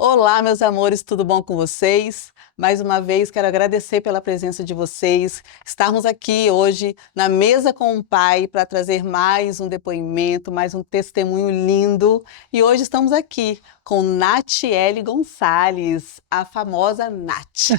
Olá, meus amores, tudo bom com vocês? Mais uma vez quero agradecer pela presença de vocês, estarmos aqui hoje na mesa com o Pai para trazer mais um depoimento, mais um testemunho lindo. E hoje estamos aqui com Natiele Gonçalves, a famosa Nath.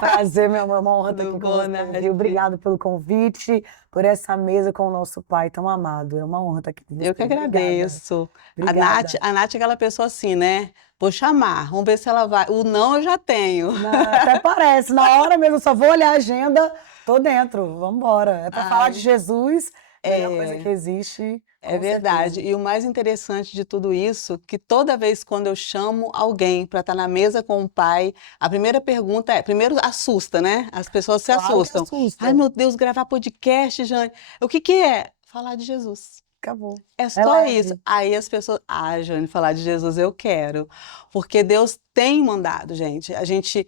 Prazer, meu amor, é uma honra estar Tudo aqui com bom, você, Nath? viu? Obrigado pelo convite, por essa mesa com o nosso pai tão amado. É uma honra estar aqui com você. Eu que Obrigada. agradeço. Obrigada. A Nath é aquela pessoa assim, né? Vou chamar, vamos ver se ela vai. O não eu já tenho. Até parece, na hora mesmo, eu só vou olhar a agenda, tô dentro, vamos embora. É para falar de Ai, Jesus, melhor coisa é. que existe, É com verdade. certeza. E o mais interessante de tudo isso, que toda vez quando eu chamo alguém para estar na mesa com o pai, a primeira pergunta é, primeiro assusta, né? As pessoas se Claro que assustam. Ai, assusta. meu Deus, gravar podcast, Jane. O que que é? Falar de Jesus. Acabou. É É só isso. leve. Aí as pessoas, Jane, falar de Jesus eu quero. Porque Deus tem mandado, gente. A gente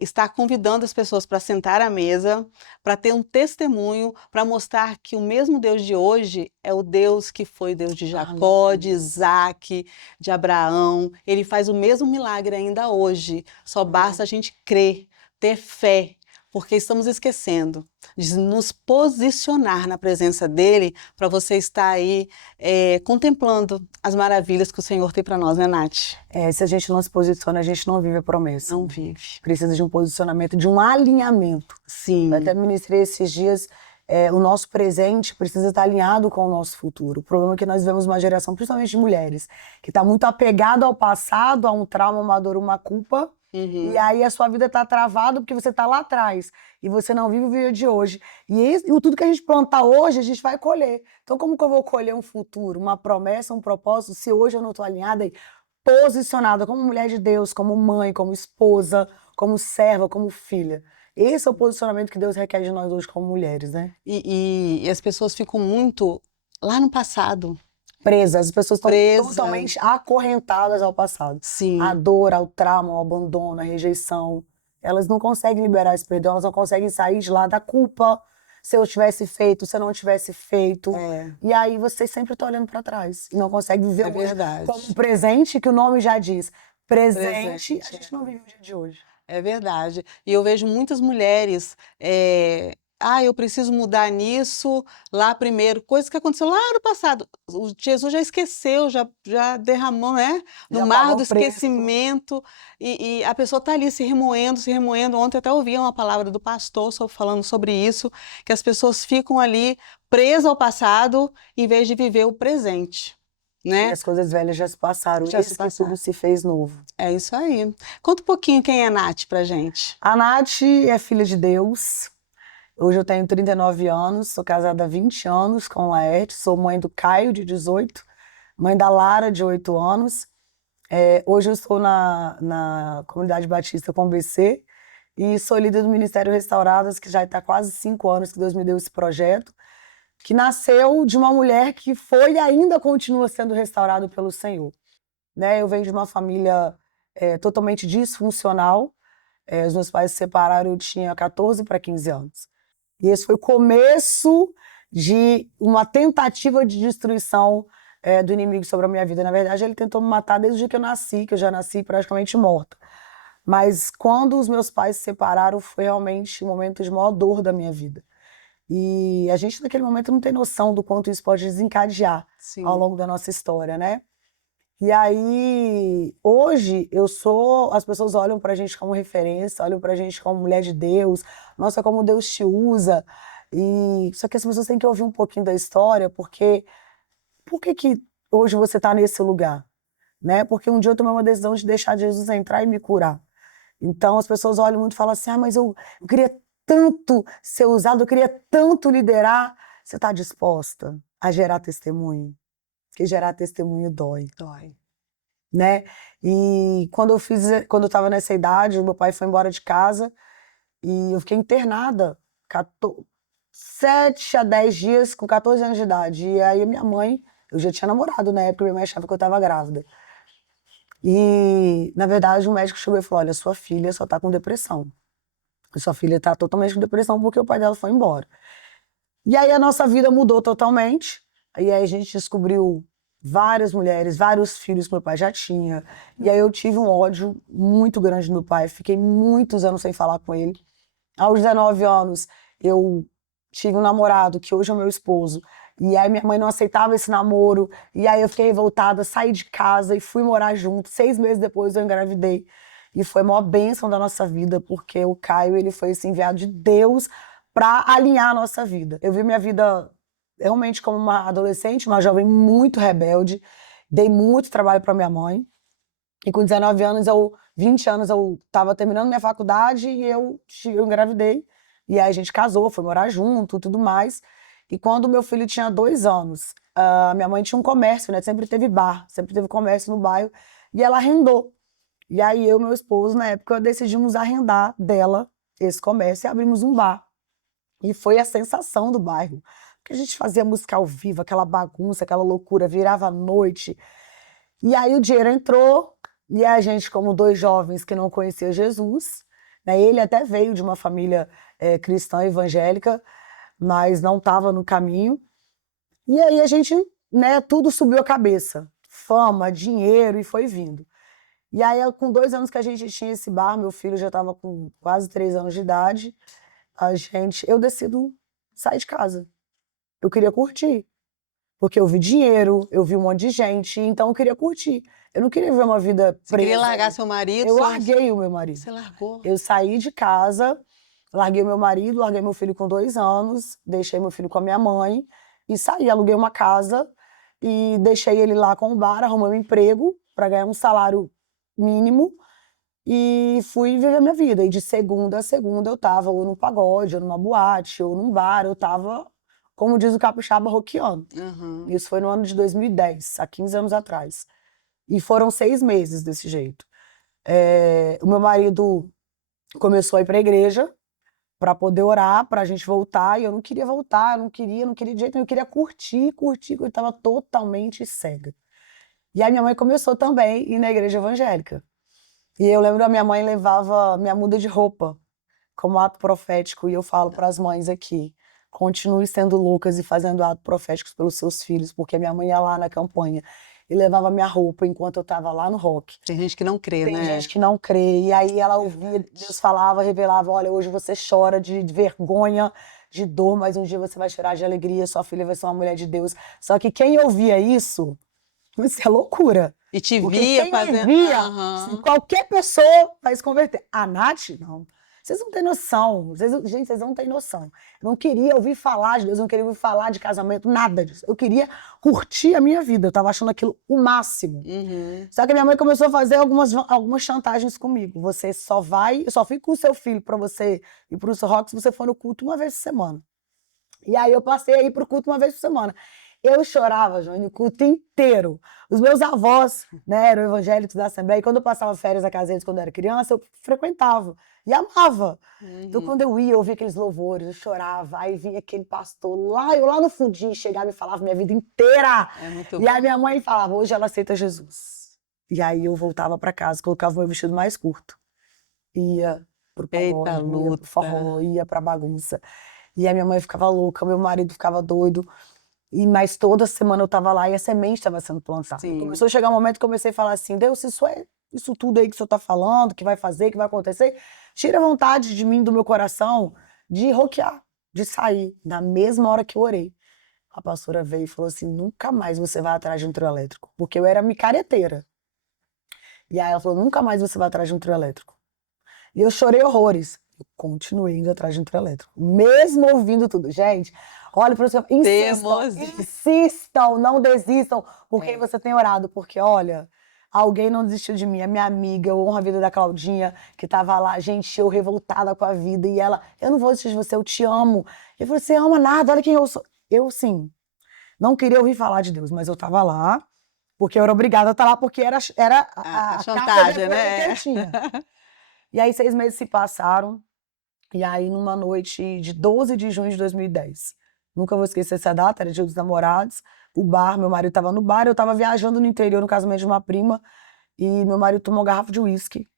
está convidando as pessoas para sentar à mesa, para ter um testemunho, para mostrar que o mesmo Deus de hoje é o Deus que foi Deus de Jacó, de Aleluia. Isaac, de Abraão. Ele faz o mesmo milagre ainda hoje. Só basta a gente crer, ter fé. Porque estamos esquecendo de nos posicionar na presença dele para você estar aí contemplando as maravilhas que o Senhor tem para nós, né, Nath? Se a gente não se posiciona, a gente não vive a promessa. Não vive. Precisa de um posicionamento, de um alinhamento. Eu Sim, até ministrei esses dias, o nosso presente precisa estar alinhado com o nosso futuro. O problema é que nós vemos uma geração, principalmente de mulheres, que está muito apegado ao passado, a um trauma, uma dor, uma culpa, e uhum, aí a sua vida está travada porque você está lá atrás, e você não vive o dia de hoje. E tudo que a gente plantar hoje, a gente vai colher. Então como que eu vou colher um futuro, uma promessa, um propósito, se hoje eu não estou alinhada e posicionada como mulher de Deus, como mãe, como esposa, como serva, como filha? Esse é o posicionamento que Deus requer de nós hoje como mulheres, né? e as pessoas ficam muito lá no passado, Presas, as pessoas estão presas. totalmente acorrentadas ao passado. À Sim, dor, ao trauma, ao abandono, à rejeição. Elas não conseguem liberar esse perdão, elas não conseguem sair de lá da culpa. Se eu tivesse feito, se eu não tivesse feito. é, E aí você sempre está olhando para trás e não consegue viver é hoje como um verdade. presente, que o nome já diz. Presente, a Presente. gente não vive o dia de hoje. É verdade. E eu vejo muitas mulheres, eu preciso mudar nisso lá primeiro, coisa que aconteceu lá no passado. O Jesus já esqueceu, já derramou, né, no Já mar pagou do o preço. esquecimento, e a pessoa está ali se remoendo, se remoendo. Ontem eu até ouvi uma palavra do pastor falando sobre isso, que as pessoas ficam ali presas ao passado em vez de viver o presente, E né? as coisas velhas já se passaram, Já se eis que tudo passaram. se fez novo. É isso aí. Conta um pouquinho quem é a Nath pra gente. A Nath é filha de Deus. Hoje eu tenho 39 anos, sou casada há 20 anos com o Laerte, sou mãe do Caio, de 18, mãe da Lara, de 8 anos. Hoje eu estou na Comunidade Batista com o BC e sou líder do Ministério Restauradas, que já está quase 5 anos que Deus me deu esse projeto, que nasceu de uma mulher que foi e ainda continua sendo restaurado pelo Senhor. Né? Eu venho de uma família totalmente disfuncional. Os meus pais se separaram, eu tinha 14 para 15 anos. E esse foi o começo de uma tentativa de destruição do inimigo sobre a minha vida. Na verdade, ele tentou me matar desde o dia que eu nasci, que eu já nasci praticamente morta. Mas quando os meus pais se separaram, foi realmente o momento de maior dor da minha vida. E a gente, naquele momento, não tem noção do quanto isso pode desencadear ao Sim. longo da nossa história, né? E aí, hoje, as pessoas olham pra gente como referência, olham pra gente como mulher de Deus, nossa, como Deus te usa. E só que as pessoas têm que ouvir um pouquinho da história, porque por que que hoje você tá nesse lugar, né? Porque um dia eu tomei uma decisão de deixar Jesus entrar e me curar. Então as pessoas olham muito e falam assim: "Ah, mas eu queria tanto ser usado, eu queria tanto liderar". Você tá disposta a gerar testemunho? Porque gerar testemunho dói, Dói. né? E quando eu estava nessa idade, o meu pai foi embora de casa e eu fiquei internada 7 a 10 dias com 14 anos de idade. E aí minha mãe, eu já tinha namorado na época, minha mãe achava que eu estava grávida. E, na verdade, o médico chegou e falou: "Olha, sua filha só tá com depressão. Sua filha tá totalmente com depressão porque o pai dela foi embora". E aí a nossa vida mudou totalmente. E aí a gente descobriu várias mulheres, vários filhos que meu pai já tinha. E aí eu tive um ódio muito grande do meu pai, fiquei muitos anos sem falar com ele. Aos 19 anos, eu tive um namorado, que hoje é meu esposo, e aí minha mãe não aceitava esse namoro, e aí eu fiquei revoltada, saí de casa e fui morar junto. 6 meses depois eu engravidei. E foi a maior bênção da nossa vida, porque o Caio, ele foi esse enviado de Deus para alinhar a nossa vida. Eu vi minha vida realmente como uma adolescente, uma jovem muito rebelde, dei muito trabalho para minha mãe, e com 19 anos, 20 anos, eu estava terminando minha faculdade e eu engravidei. E aí a gente casou, foi morar junto, tudo mais. E quando meu filho tinha 2 anos, minha mãe tinha um comércio, né? Sempre teve bar, sempre teve comércio no bairro. E ela arrendou. E aí eu e meu esposo, na época, decidimos arrendar dela esse comércio e abrimos um bar. E foi a sensação do bairro. Porque a gente fazia música ao vivo, aquela bagunça, aquela loucura, virava à noite. E aí o dinheiro entrou, e a gente, como dois jovens que não conheciam Jesus, né, ele até veio de uma família cristã evangélica, mas não estava no caminho. E aí a gente, né, tudo subiu a cabeça. Fama, dinheiro, e foi vindo. E aí, com 2 anos que a gente tinha esse bar, meu filho já estava com quase 3 anos de idade, eu decido sair de casa. Eu queria curtir. Porque eu vi dinheiro, eu vi um monte de gente, então eu queria curtir. Eu não queria viver uma vida Você queria presa. largar seu marido? Eu larguei o meu marido. Você largou? Eu saí de casa, larguei o meu marido, larguei meu filho com 2 anos, deixei meu filho com a minha mãe e saí, aluguei uma casa e deixei ele lá com o bar, arrumei um emprego para ganhar um salário mínimo e fui viver minha vida. E de segunda a segunda eu tava ou num pagode, ou numa boate, ou num bar, eu tava, como diz o capixaba, roqueando. Uhum. Isso foi no ano de 2010, há 15 anos atrás. E foram 6 meses desse jeito. O meu marido começou a ir para a igreja para poder orar, para a gente voltar, e eu não queria voltar, não queria de jeito nenhum, eu queria curtir, porque eu estava totalmente cega. E aí minha mãe começou também a ir na igreja evangélica. E eu lembro que a minha mãe levava minha muda de roupa como ato profético, e eu falo para as mães aqui, continue sendo loucas e fazendo atos proféticos pelos seus filhos, porque minha mãe ia lá na campanha e levava minha roupa enquanto eu estava lá no rock. Tem gente que não crê, Tem né? gente que não crê, e aí ela ouvia, Deus falava, revelava, olha, hoje você chora de vergonha, de dor, mas um dia você vai chorar de alegria, sua filha vai ser uma mulher de Deus. Só que quem ouvia isso é loucura. E te Porque via quem fazendo. me via, Aham. qualquer pessoa vai se converter. A Nath, não. Vocês não têm noção. Gente, vocês não têm noção. Eu não queria ouvir falar de Deus, eu não queria ouvir falar de casamento, nada disso. Eu queria curtir a minha vida. Eu estava achando aquilo o máximo. Uhum. Só que minha mãe começou a fazer algumas chantagens comigo. Você eu só fico com o seu filho para você ir para o rock se você for no culto uma vez por semana. E aí eu passei a ir pro culto uma vez por semana. Eu chorava, João, o culto inteiro. Os meus avós, né, eram evangélicos da Assembleia, e quando eu passava férias na casa deles quando eu era criança, eu frequentava e amava. Então, quando eu ia, eu ouvia aqueles louvores, eu chorava, aí vinha aquele pastor lá, eu lá no fundinho, chegava e falava minha vida inteira. É muito E aí minha mãe falava, hoje ela aceita Jesus. E aí eu voltava para casa, colocava o meu vestido mais curto. Ia pro Eita pagode, ia luta. pro forró, ia pra bagunça. E a minha mãe ficava louca, meu marido ficava doido. Mas toda semana eu estava lá e a semente estava sendo plantada. Sim. Começou a chegar um momento que eu comecei a falar assim, Deus, isso tudo aí que o senhor está falando, que vai fazer, que vai acontecer, tira a vontade de mim, do meu coração, de roquear, de sair, na mesma hora que eu orei. A pastora veio e falou assim, nunca mais você vai atrás de um trio elétrico. Porque eu era micareteira. E aí ela falou, nunca mais você vai atrás de um trio elétrico. E eu chorei horrores. Eu continuei indo atrás de um trio elétrico. Mesmo ouvindo tudo. Gente, olha para você. Insistam, não desistam. Porque você tem orado. Porque, olha, alguém não desistiu de mim. A minha amiga, eu honro a vida da Claudinha, que tava lá. Gente, eu revoltada com a vida. E ela, eu não vou desistir de você, eu te amo. Eu falei, você ama nada, olha quem eu sou. Eu, sim, não queria ouvir falar de Deus, mas eu tava lá. Porque eu era obrigada a estar lá, porque era a chantagem, carta né? que eu tinha. E aí 6 meses se passaram, e aí numa noite de 12 de junho de 2010, nunca vou esquecer essa data, era dia dos namorados, meu marido estava no bar, eu estava viajando no interior no casamento de uma prima, e meu marido tomou uma garrafa de uísque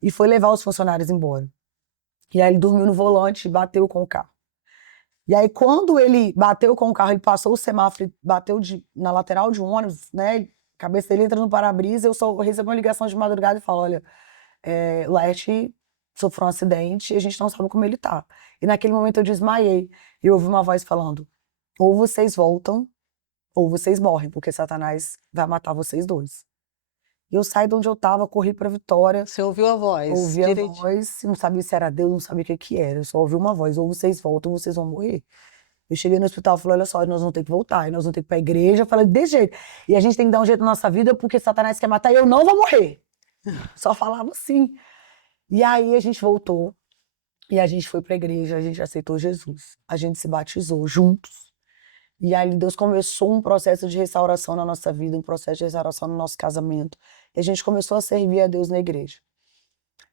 e foi levar os funcionários embora. E aí ele dormiu no volante e bateu com o carro. E aí, quando ele bateu com o carro, ele passou o semáforo, e bateu na lateral de um ônibus, né? A cabeça dele entra no para-brisa, eu recebi uma ligação de madrugada e falo, olha, o Laerte sofreu um acidente e a gente não sabe como ele tá. E naquele momento eu desmaiei. E eu ouvi uma voz falando, ou vocês voltam, ou vocês morrem, porque Satanás vai matar vocês dois. E eu saí de onde eu tava, corri pra Vitória, Você ouviu a voz? ouvi a direitinho. voz, não sabia se era Deus, não sabia o que que era. Eu só ouvi uma voz, ou vocês voltam, ou vocês vão morrer. Eu cheguei no hospital e falei, olha só, nós vamos ter que voltar, e nós vamos ter que ir pra igreja. Eu falei, desse jeito. E a gente tem que dar um jeito na nossa vida, porque Satanás quer matar e eu não vou morrer. Só falava assim. E aí a gente voltou, e a gente foi pra igreja, a gente aceitou Jesus. A gente se batizou juntos. E aí Deus começou um processo de restauração na nossa vida, um processo de restauração no nosso casamento. E a gente começou a servir a Deus na igreja.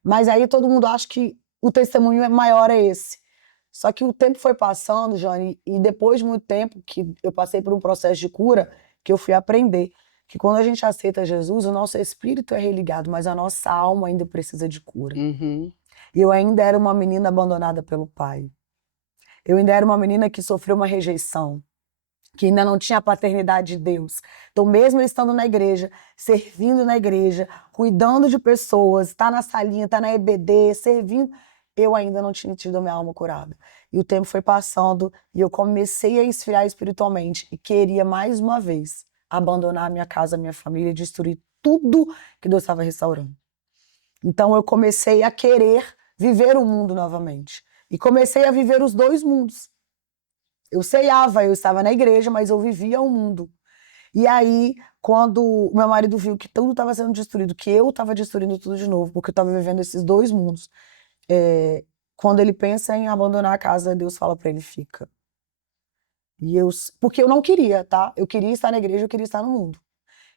Mas aí todo mundo acha que o testemunho maior é esse. Só que o tempo foi passando, Jane, e depois de muito tempo que eu passei por um processo de cura, que eu fui aprender que quando a gente aceita Jesus, o nosso espírito é religado, mas a nossa alma ainda precisa de cura. Uhum. E eu ainda era uma menina abandonada pelo pai. Eu ainda era uma menina que sofreu uma rejeição, que ainda não tinha a paternidade de Deus. Então, mesmo estando na igreja, servindo na igreja, cuidando de pessoas, tá na salinha, tá na EBD, servindo, eu ainda não tinha tido a minha alma curada. E o tempo foi passando e eu comecei a esfriar espiritualmente e queria mais uma vez abandonar a minha casa, a minha família, destruir tudo que Deus estava restaurando. Então eu comecei a querer viver o mundo novamente. E comecei a viver os dois mundos. Eu ceiava, eu estava na igreja, mas eu vivia o mundo. E aí, quando o meu marido viu que tudo estava sendo destruído, que eu estava destruindo tudo de novo, porque eu estava vivendo esses dois mundos, quando ele pensa em abandonar a casa, Deus fala para ele, fica. Porque eu não queria, tá? Eu queria estar na igreja, eu queria estar no mundo.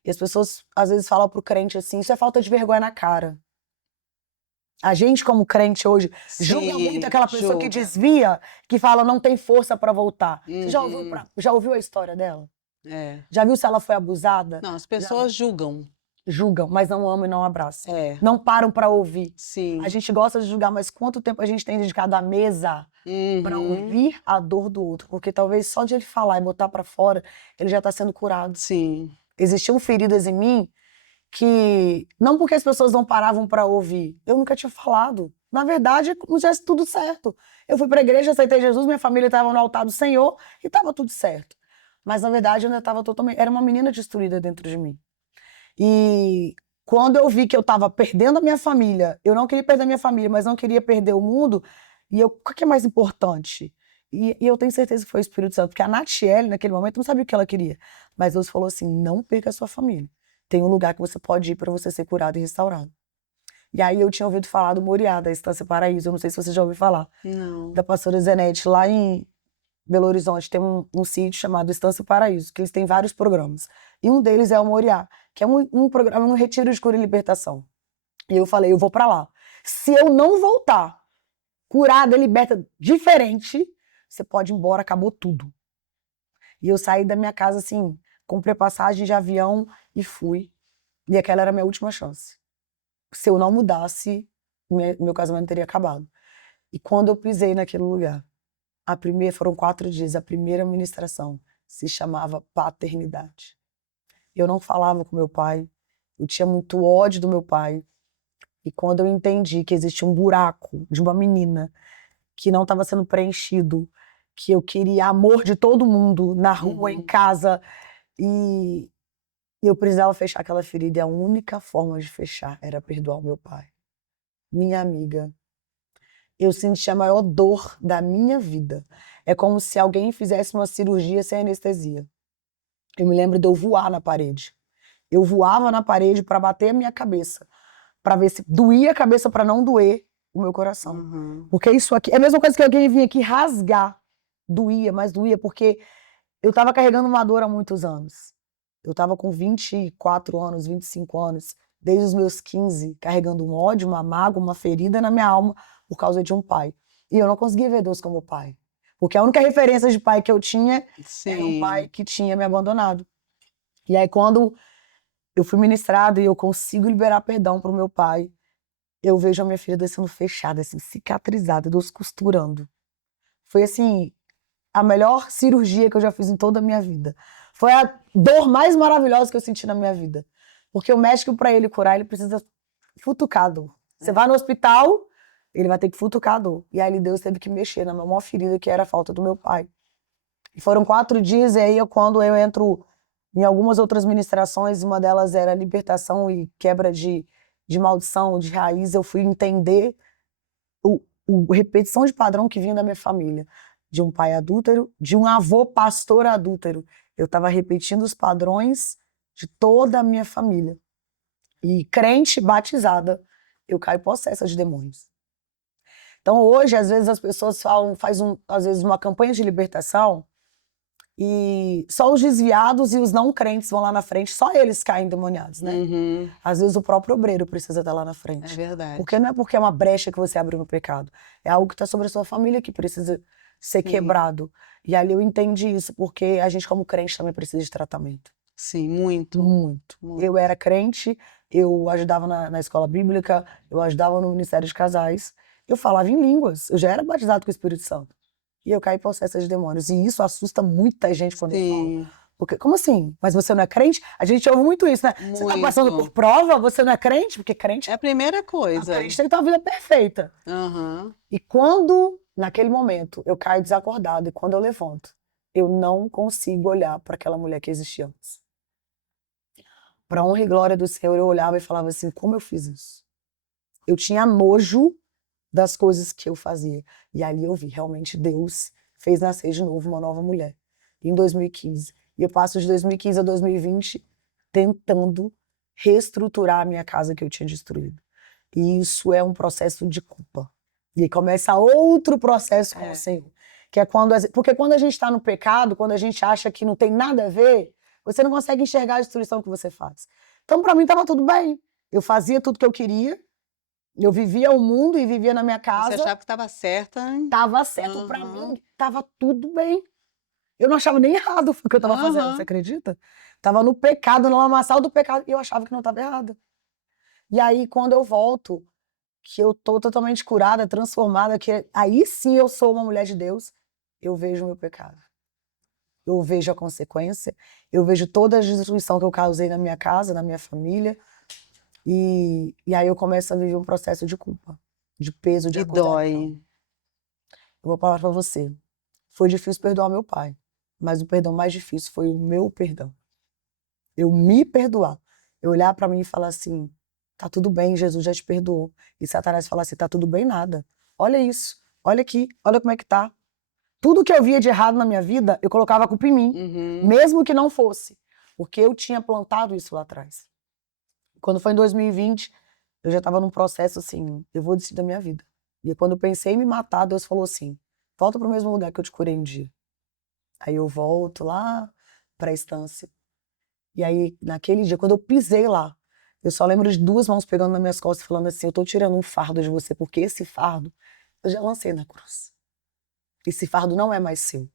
E as pessoas, às vezes, falam pro crente assim, isso é falta de vergonha na cara. A gente, como crente hoje, julga muito aquela pessoa que desvia, que fala não tem força para voltar. Você já ouviu a história dela? É. Já viu se ela foi abusada? Não, as pessoas julgam. Julgam, mas não amam e não abraçam. É. Não param para ouvir. Sim. A gente gosta de julgar, mas quanto tempo a gente tem dedicado à mesa para ouvir a dor do outro? Porque talvez só de ele falar e botar para fora, ele já está sendo curado. Sim. Existiam feridas em mim que, não porque as pessoas não paravam para ouvir, eu nunca tinha falado. Na verdade, não tivesse tudo certo. Eu fui para a igreja, aceitei Jesus, minha família estava no altar do Senhor e estava tudo certo. Mas, na verdade, eu ainda estava totalmente... Era uma menina destruída dentro de mim. E quando eu vi que eu estava perdendo a minha família, eu não queria perder a minha família, mas não queria perder o mundo, e o que é mais importante? E eu tenho certeza que foi o Espírito Santo, porque a Natiele, naquele momento, não sabia o que ela queria. Mas Deus falou assim, não perca a sua família. Tem um lugar que você pode ir para você ser curado e restaurado. E aí eu tinha ouvido falar do Moriá, da Estância Paraíso, eu não sei se você já ouviu falar. Não. Da pastora Zenete, lá em Belo Horizonte, tem um sítio chamado Estância Paraíso, que eles têm vários programas. E um deles é o Moriá, que é um programa, um retiro de cura e libertação. E eu falei, eu vou para lá. Se eu não voltar curada, liberta, diferente, você pode ir embora, acabou tudo. E eu saí da minha casa assim, comprei passagem de avião e fui. E aquela era a minha última chance. Se eu não mudasse, meu casamento teria acabado. E quando eu pisei naquele lugar, foram 4 dias, a primeira ministração se chamava paternidade. Eu não falava com meu pai, eu tinha muito ódio do meu pai. E quando eu entendi que existia um buraco de uma menina que não estava sendo preenchido, que eu queria amor de todo mundo, na rua, em casa, e eu precisava fechar aquela ferida, e a única forma de fechar era perdoar o meu pai. Minha amiga, eu senti a maior dor da minha vida. É como se alguém fizesse uma cirurgia sem anestesia. Eu me lembro de eu voar na parede. Eu voava na parede para bater a minha cabeça, para ver se doía a cabeça, para não doer o meu coração. Porque isso aqui é a mesma coisa que alguém vinha aqui rasgar. Doía, mas doía porque eu estava carregando uma dor há muitos anos. Eu estava com 24 anos, 25 anos, desde os meus 15, carregando um ódio, uma mágoa, uma ferida na minha alma por causa de um pai. E eu não conseguia ver Deus como pai. Porque a única referência de pai que eu tinha era um pai que tinha me abandonado. E aí, quando eu fui ministrada e eu consigo liberar perdão para o meu pai, eu vejo a minha filha descendo fechada, assim, cicatrizada, Deus costurando. Foi assim, a melhor cirurgia que eu já fiz em toda a minha vida. Foi a dor mais maravilhosa que eu senti na minha vida. Porque o médico, para ele curar, ele precisa futucar a dor. Você vai no hospital, ele vai ter que futucar a dor. E aí Deus teve que mexer na minha maior ferida, que era a falta do meu pai. E foram 4 dias, e aí quando eu entro em algumas outras ministrações, uma delas era libertação e quebra de maldição, de raiz, eu fui entender o repetição de padrão que vinha da minha família. De um pai adúltero, de um avô pastor adúltero. Eu estava repetindo os padrões de toda a minha família. E crente batizada, eu caio possessa de demônios. Então hoje, às vezes, as pessoas às vezes, uma campanha de libertação e só os desviados e os não crentes vão lá na frente, só eles caem endemoniados, né? Uhum. Às vezes o próprio obreiro precisa estar lá na É frente. verdade. Porque não é porque é uma brecha que você abriu no pecado. É algo que está sobre a sua família que precisa ser quebrado. E ali eu entendi isso, porque a gente como crente também precisa de tratamento. Sim, muito. Muito. Eu era crente, eu ajudava na escola bíblica, eu ajudava no Ministério de Casais, eu falava em línguas, eu já era batizado com o Espírito Santo. E eu caí em possessa de demônios. E isso assusta muita gente quando eu falo. Sim, Porque, como assim? Mas você não é crente? A gente ouve muito isso, né? Você tá passando por muito. prova, você não é crente? Porque crente, É a primeira a coisa. crente tem que ter uma vida perfeita. Aham. E quando, naquele momento, eu caio desacordado e quando eu levanto, eu não consigo olhar para aquela mulher que existia antes. Para honra e glória do Senhor, eu olhava e falava assim, como eu fiz isso? Eu tinha nojo das coisas que eu fazia. E ali eu vi, realmente, Deus fez nascer de novo uma nova mulher. Em 2015. E eu passo de 2015 a 2020 tentando reestruturar a minha casa que eu tinha destruído. E isso é um processo de culpa. E aí começa outro processo com o Senhor. Que é porque quando a gente está no pecado, quando a gente acha que não tem nada a ver, você não consegue enxergar a destruição que você faz. Então, para mim, estava tudo bem. Eu fazia tudo que eu queria, eu vivia o mundo e vivia na minha Você casa. achava que estava certa, hein? Tava certo para mim, tava tudo bem. Eu não achava nem errado o que eu tava fazendo, você acredita? Tava no pecado, no lamaçal do pecado, e eu achava que não tava errado. E aí, quando eu volto, que eu tô totalmente curada, transformada, que aí sim eu sou uma mulher de Deus, eu vejo o meu pecado. Eu vejo a consequência, eu vejo toda a destruição que eu causei na minha casa, na minha família, e aí eu começo a viver um processo de culpa, de peso, de E acusação. dói. Eu vou falar pra você, foi difícil perdoar meu pai, mas o perdão mais difícil foi o meu perdão. Eu me perdoar. Eu olhar pra mim e falar assim, tá tudo bem, Jesus já te perdoou. E Satanás falar assim, tá tudo bem nada. Olha isso, olha aqui, olha como é que tá. Tudo que eu via de errado na minha vida, eu colocava a culpa em mim, mesmo que não fosse, porque eu tinha plantado isso lá atrás. Quando foi em 2020, eu já estava num processo assim, eu vou decidir da minha vida. E quando eu pensei em me matar, Deus falou assim, volta pro mesmo lugar que eu te curei um dia. Aí eu volto lá pra estância. E aí, naquele dia, quando eu pisei lá, eu só lembro de 2 mãos pegando nas minhas costas e falando assim, eu tô tirando um fardo de você, porque esse fardo eu já lancei na cruz. Esse fardo não é mais seu.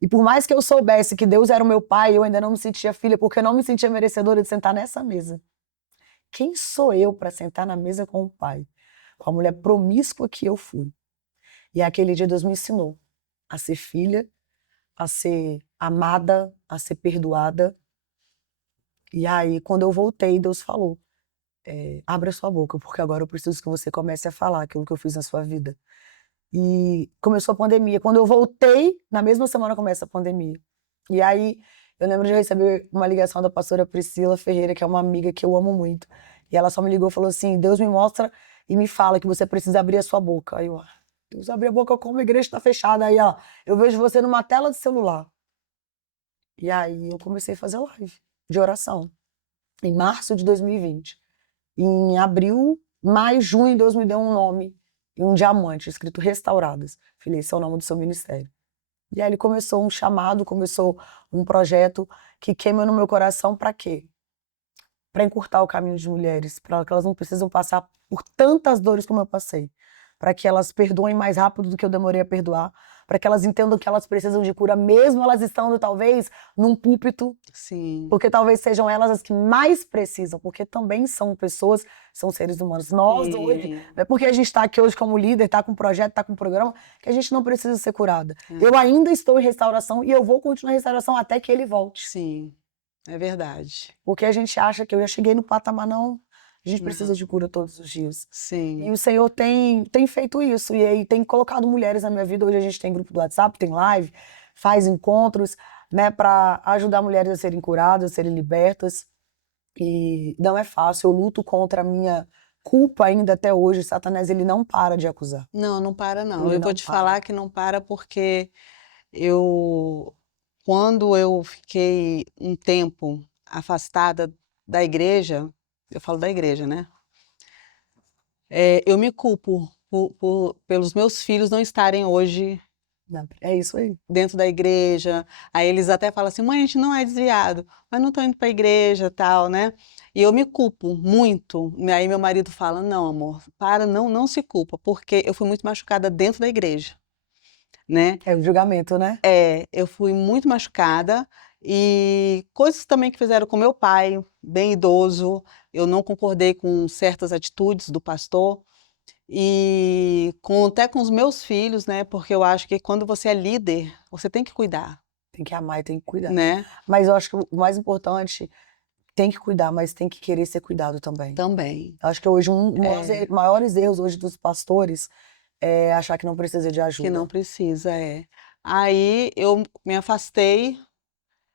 E por mais que eu soubesse que Deus era o meu pai, eu ainda não me sentia filha, porque eu não me sentia merecedora de sentar nessa mesa. Quem sou eu para sentar na mesa com o pai? Com a mulher promíscua que eu fui. E aquele dia Deus me ensinou a ser filha, a ser amada, a ser perdoada. E aí, quando eu voltei, Deus falou, abre a sua boca, porque agora eu preciso que você comece a falar aquilo que eu fiz na sua vida. E começou a pandemia. Quando eu voltei, na mesma semana começa a pandemia. E aí, eu lembro de receber uma ligação da pastora Priscila Ferreira, que é uma amiga que eu amo muito. E ela só me ligou e falou assim, Deus me mostra e me fala que você precisa abrir a sua boca. Aí eu, Deus, abrir a boca como? A igreja está fechada. Aí, ó, eu vejo você numa tela de celular. E aí, eu comecei a fazer live de oração. Em março de 2020. Em abril, maio, junho, Deus me deu um nome e um diamante, escrito Restauradas. Falei, esse é o nome do seu ministério. E aí ele começou um chamado, começou um projeto que queima no meu coração para quê? Para encurtar o caminho de mulheres, para que elas não precisam passar por tantas dores como eu passei, para que elas perdoem mais rápido do que eu demorei a perdoar, para que elas entendam que elas precisam de cura, mesmo elas estando talvez num púlpito, Sim. porque talvez sejam elas as que mais precisam, porque também são pessoas, são seres humanos. Nós hoje, Sim. não é porque a gente está aqui hoje como líder, está com um projeto, está com um programa, que a gente não precisa ser curada. Eu ainda estou em restauração e eu vou continuar em restauração até que ele volte. Sim, é verdade. Porque a gente acha que eu já cheguei no patamar, não. A gente precisa de cura todos os dias. Sim. E o Senhor tem feito isso. E aí tem colocado mulheres na minha vida. Hoje a gente tem grupo do WhatsApp, tem live, faz encontros, né, para ajudar mulheres a serem curadas, a serem libertas. E não é fácil. Eu luto contra a minha culpa ainda até hoje. Satanás, ele não para de acusar. Não, não para não. Ele Eu vou não te para. falar que não para porque quando eu fiquei um tempo afastada da igreja, eu falo da igreja, né? Eu me culpo pelos meus filhos não estarem hoje É isso aí. dentro da igreja. Aí eles até falam assim, mãe, a gente não é desviado, mas não estão indo para a igreja, tal, né? E eu me culpo muito. Aí meu marido fala, não, amor, para, não se culpa, porque eu fui muito machucada dentro da igreja, né? É o julgamento, né? Eu fui muito machucada e coisas também que fizeram com meu pai, bem idoso, eu não concordei com certas atitudes do pastor e até com os meus filhos, né? Porque eu acho que quando você é líder, você tem que cuidar, Tem que amar e tem que cuidar. né? Mas eu acho que o mais importante, tem que cuidar, mas tem que querer ser cuidado também. Também. Eu acho que hoje um dos maiores erros hoje dos pastores é achar que não precisa de ajuda. Que não precisa, é. Aí eu me afastei,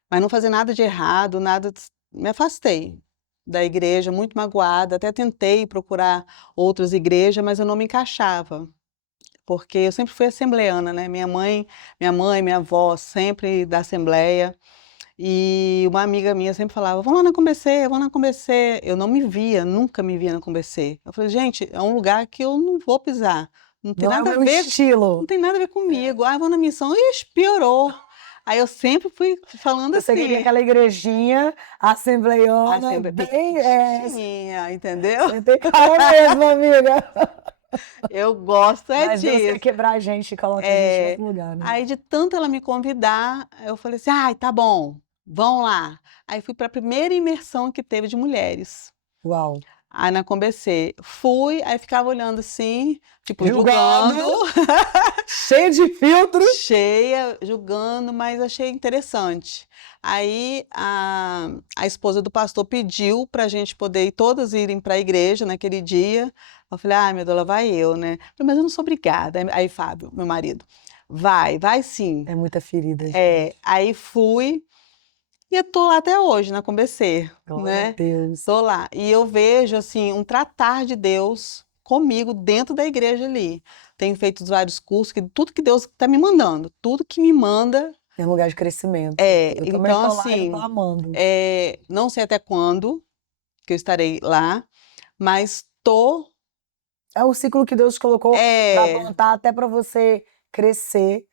mas não fazia nada de errado, nada. Me afastei da igreja, muito magoada. Até tentei procurar outras igrejas, mas eu não me encaixava. Porque eu sempre fui assembleana, né? Minha avó, sempre da assembleia. E uma amiga minha sempre falava, vamos lá na Combecer, vamos lá na Combecer. Eu não me via, nunca me via na Combecer. Eu falei, gente, é um lugar que eu não vou pisar. Não tem Não é o nada a meu ver, estilo. não tem nada a ver comigo. Ah, vou na missão. Ixi, piorou. Aí eu sempre fui falando Você queria assim. aquela igrejinha assembleiana, Sempre bem... pequitinha, entendeu? Você tem cara mesmo, amiga. Eu gosto Mas Deus quer disso. quebrar a gente e coloca a gente em outro lugar, né? Aí de tanto ela me convidar, eu falei assim, ai, tá bom, vão lá. Aí fui para a primeira imersão que teve de mulheres. Uau. Aí na Combecer, fui, aí ficava olhando assim, tipo, Julgando. julgando, Cheio de filtros. cheia, julgando, mas achei interessante. Aí a esposa do pastor pediu para a gente poder ir, todas irem para a igreja naquele dia. Eu falei, ai, meu Deus, lá vai eu, né? Eu falei, mas eu não sou obrigada. Aí Fábio, meu marido, vai sim. É muita ferida, gente. Aí fui e eu tô lá até hoje na Combecer, Glória a né? Deus. Tô lá. E eu vejo, assim, um tratar de Deus comigo dentro da igreja ali. Tenho feito vários cursos, tudo que Deus está me mandando, tudo que me manda. É um lugar de crescimento. Eu também Então, tô lá e assim, tô amando. não sei até quando que eu estarei lá, mas tô. É o ciclo que Deus te colocou para plantar, até para você crescer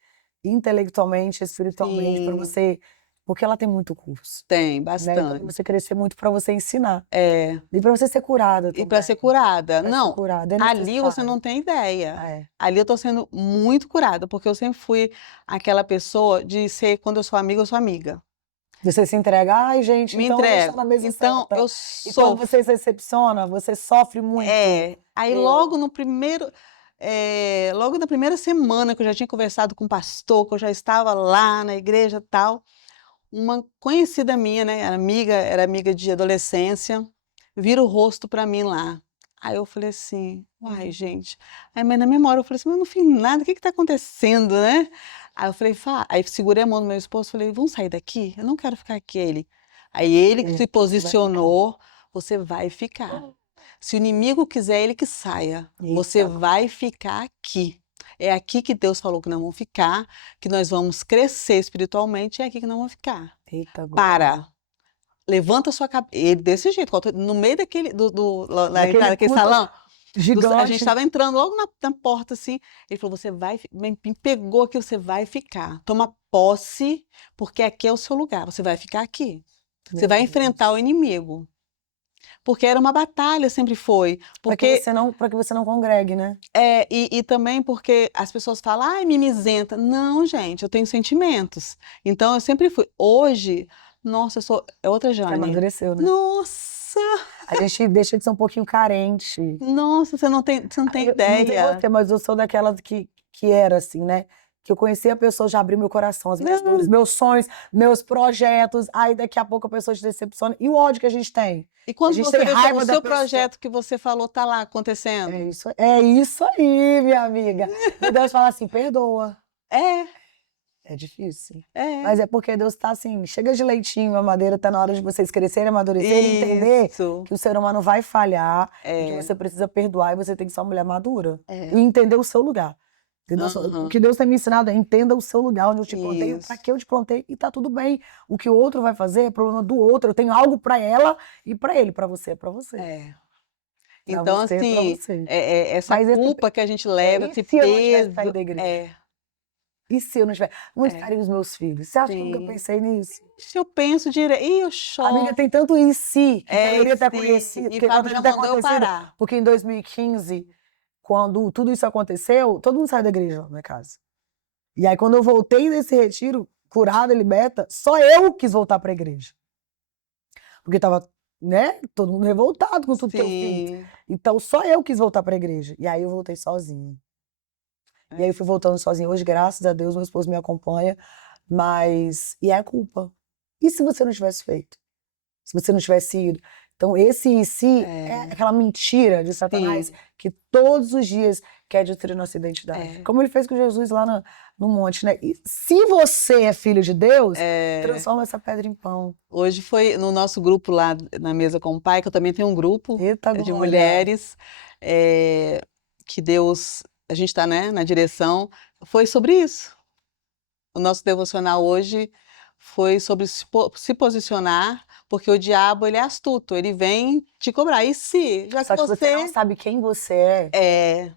intelectualmente, espiritualmente, para Sim, você. Porque ela tem muito curso. tem Né? Então, bastante. pra você crescer muito para você ensinar. É, E para você ser curada e também. para ser curada. Pra ser Não, curada, é ali você necessário. não tem ideia. É. Ali eu tô sendo muito curada, porque eu sempre fui aquela pessoa de ser, quando eu sou amiga. Você se entrega, ai, gente, Me então a gente tá entrego. na mesa Então, certa. eu E quando sofro. você se decepciona, você sofre muito. Aí logo no primeiro, logo na primeira semana que eu já tinha conversado com o pastor, que eu já estava lá na igreja e tal, uma conhecida minha, né, era amiga de adolescência, vira o rosto para mim lá. Aí eu falei assim, uai, gente. Aí, mas na memória eu falei assim, mas eu não fiz nada, o que está acontecendo, né? Aí eu falei, aí segurei a mão do meu esposo, falei, vamos sair daqui? Eu não quero ficar aqui, ele. Aí ele que se posicionou, você vai ficar. Se o inimigo quiser, ele que saia. Você vai ficar aqui. É aqui que Deus falou que nós vamos ficar, que nós vamos crescer espiritualmente, é aqui que nós vamos ficar. Eita, Para. Levanta a sua cabeça. Ele desse jeito, no meio daquele, na entrada daquele salão, gigante. a gente estava entrando logo na porta, assim. Ele falou: você vai, me pegou aqui, você vai ficar. Toma posse, porque aqui é o seu lugar. Você vai ficar aqui. Você vai enfrentar o inimigo. Porque era uma batalha, sempre foi. Para que você não congregue, né? E também porque as pessoas falam, ai, mimizenta. Não, gente, eu tenho sentimentos. Então, eu sempre fui. Hoje, nossa, é outra Que Jane. amadureceu, né? Nossa! A gente deixa de ser um pouquinho carente. Nossa, você não tem Eu não sei ideia. você, mas eu sou daquelas que era assim, né? Que eu conheci a pessoa, já abriu meu coração, as minhas Não. dores, meus sonhos, meus projetos. Aí daqui a pouco a pessoa te decepciona. E o ódio que a gente tem? E quando gente você tem vê raiva o da seu pessoa. projeto que você falou tá lá acontecendo. É isso aí, minha amiga. E Deus fala assim, perdoa. É difícil. Mas é porque Deus tá assim, chega de leitinho, a madeira tá na hora de vocês crescerem, amadurecerem e entender Isso. que o ser humano vai falhar, e que É. você precisa perdoar e você tem que ser uma mulher madura. É. E entender o seu lugar. Entendeu? Aham. O que Deus tem me ensinado é entenda o seu lugar, onde eu te plantei, Isso. pra que eu te plantei, e tá tudo bem. O que o outro vai fazer é problema do outro. Eu tenho algo pra ela e pra ele. Pra você é pra você. É. Pra Então, você é pra assim, você. essa Mas culpa que a gente leva, e esse se eu não tivesse peso. saído da igreja? E se eu não tiver? Onde estariam os meus filhos? Você acha que eu nunca Sim. pensei nisso? Se eu penso direto. Ih, eu choro. Amiga, tem tanto em si que poderia ter sim. conhecido. E que Fábio poderia já ter mandou eu acontecido. parar. Porque em 2015, quando tudo isso aconteceu, todo mundo saiu da igreja na minha casa. E aí, quando eu voltei desse retiro, curada, liberta, só eu quis voltar pra igreja. Porque tava, né, todo mundo revoltado com tudo que eu fiz. Sim. Então, só eu quis voltar pra igreja. E aí, eu voltei sozinha. E aí, eu fui voltando sozinha. Hoje, graças a Deus, meu esposo me acompanha. Mas... E é a culpa. E se você não tivesse feito? Se você não tivesse ido? Então, esse em si é aquela mentira de Satanás que todos os dias quer destruir nossa identidade. Como ele fez com Jesus lá no monte, né? E se você é filho de Deus, transforma essa pedra em pão. Hoje foi no nosso grupo lá na Mesa com o Pai, que eu também tenho um grupo Eita, de glória. mulheres, que Deus, a gente está, né, na direção, foi sobre isso. O nosso devocional hoje foi sobre se posicionar, porque o diabo, ele é astuto, ele vem te cobrar. E se? Já Só que que você não sabe quem você é.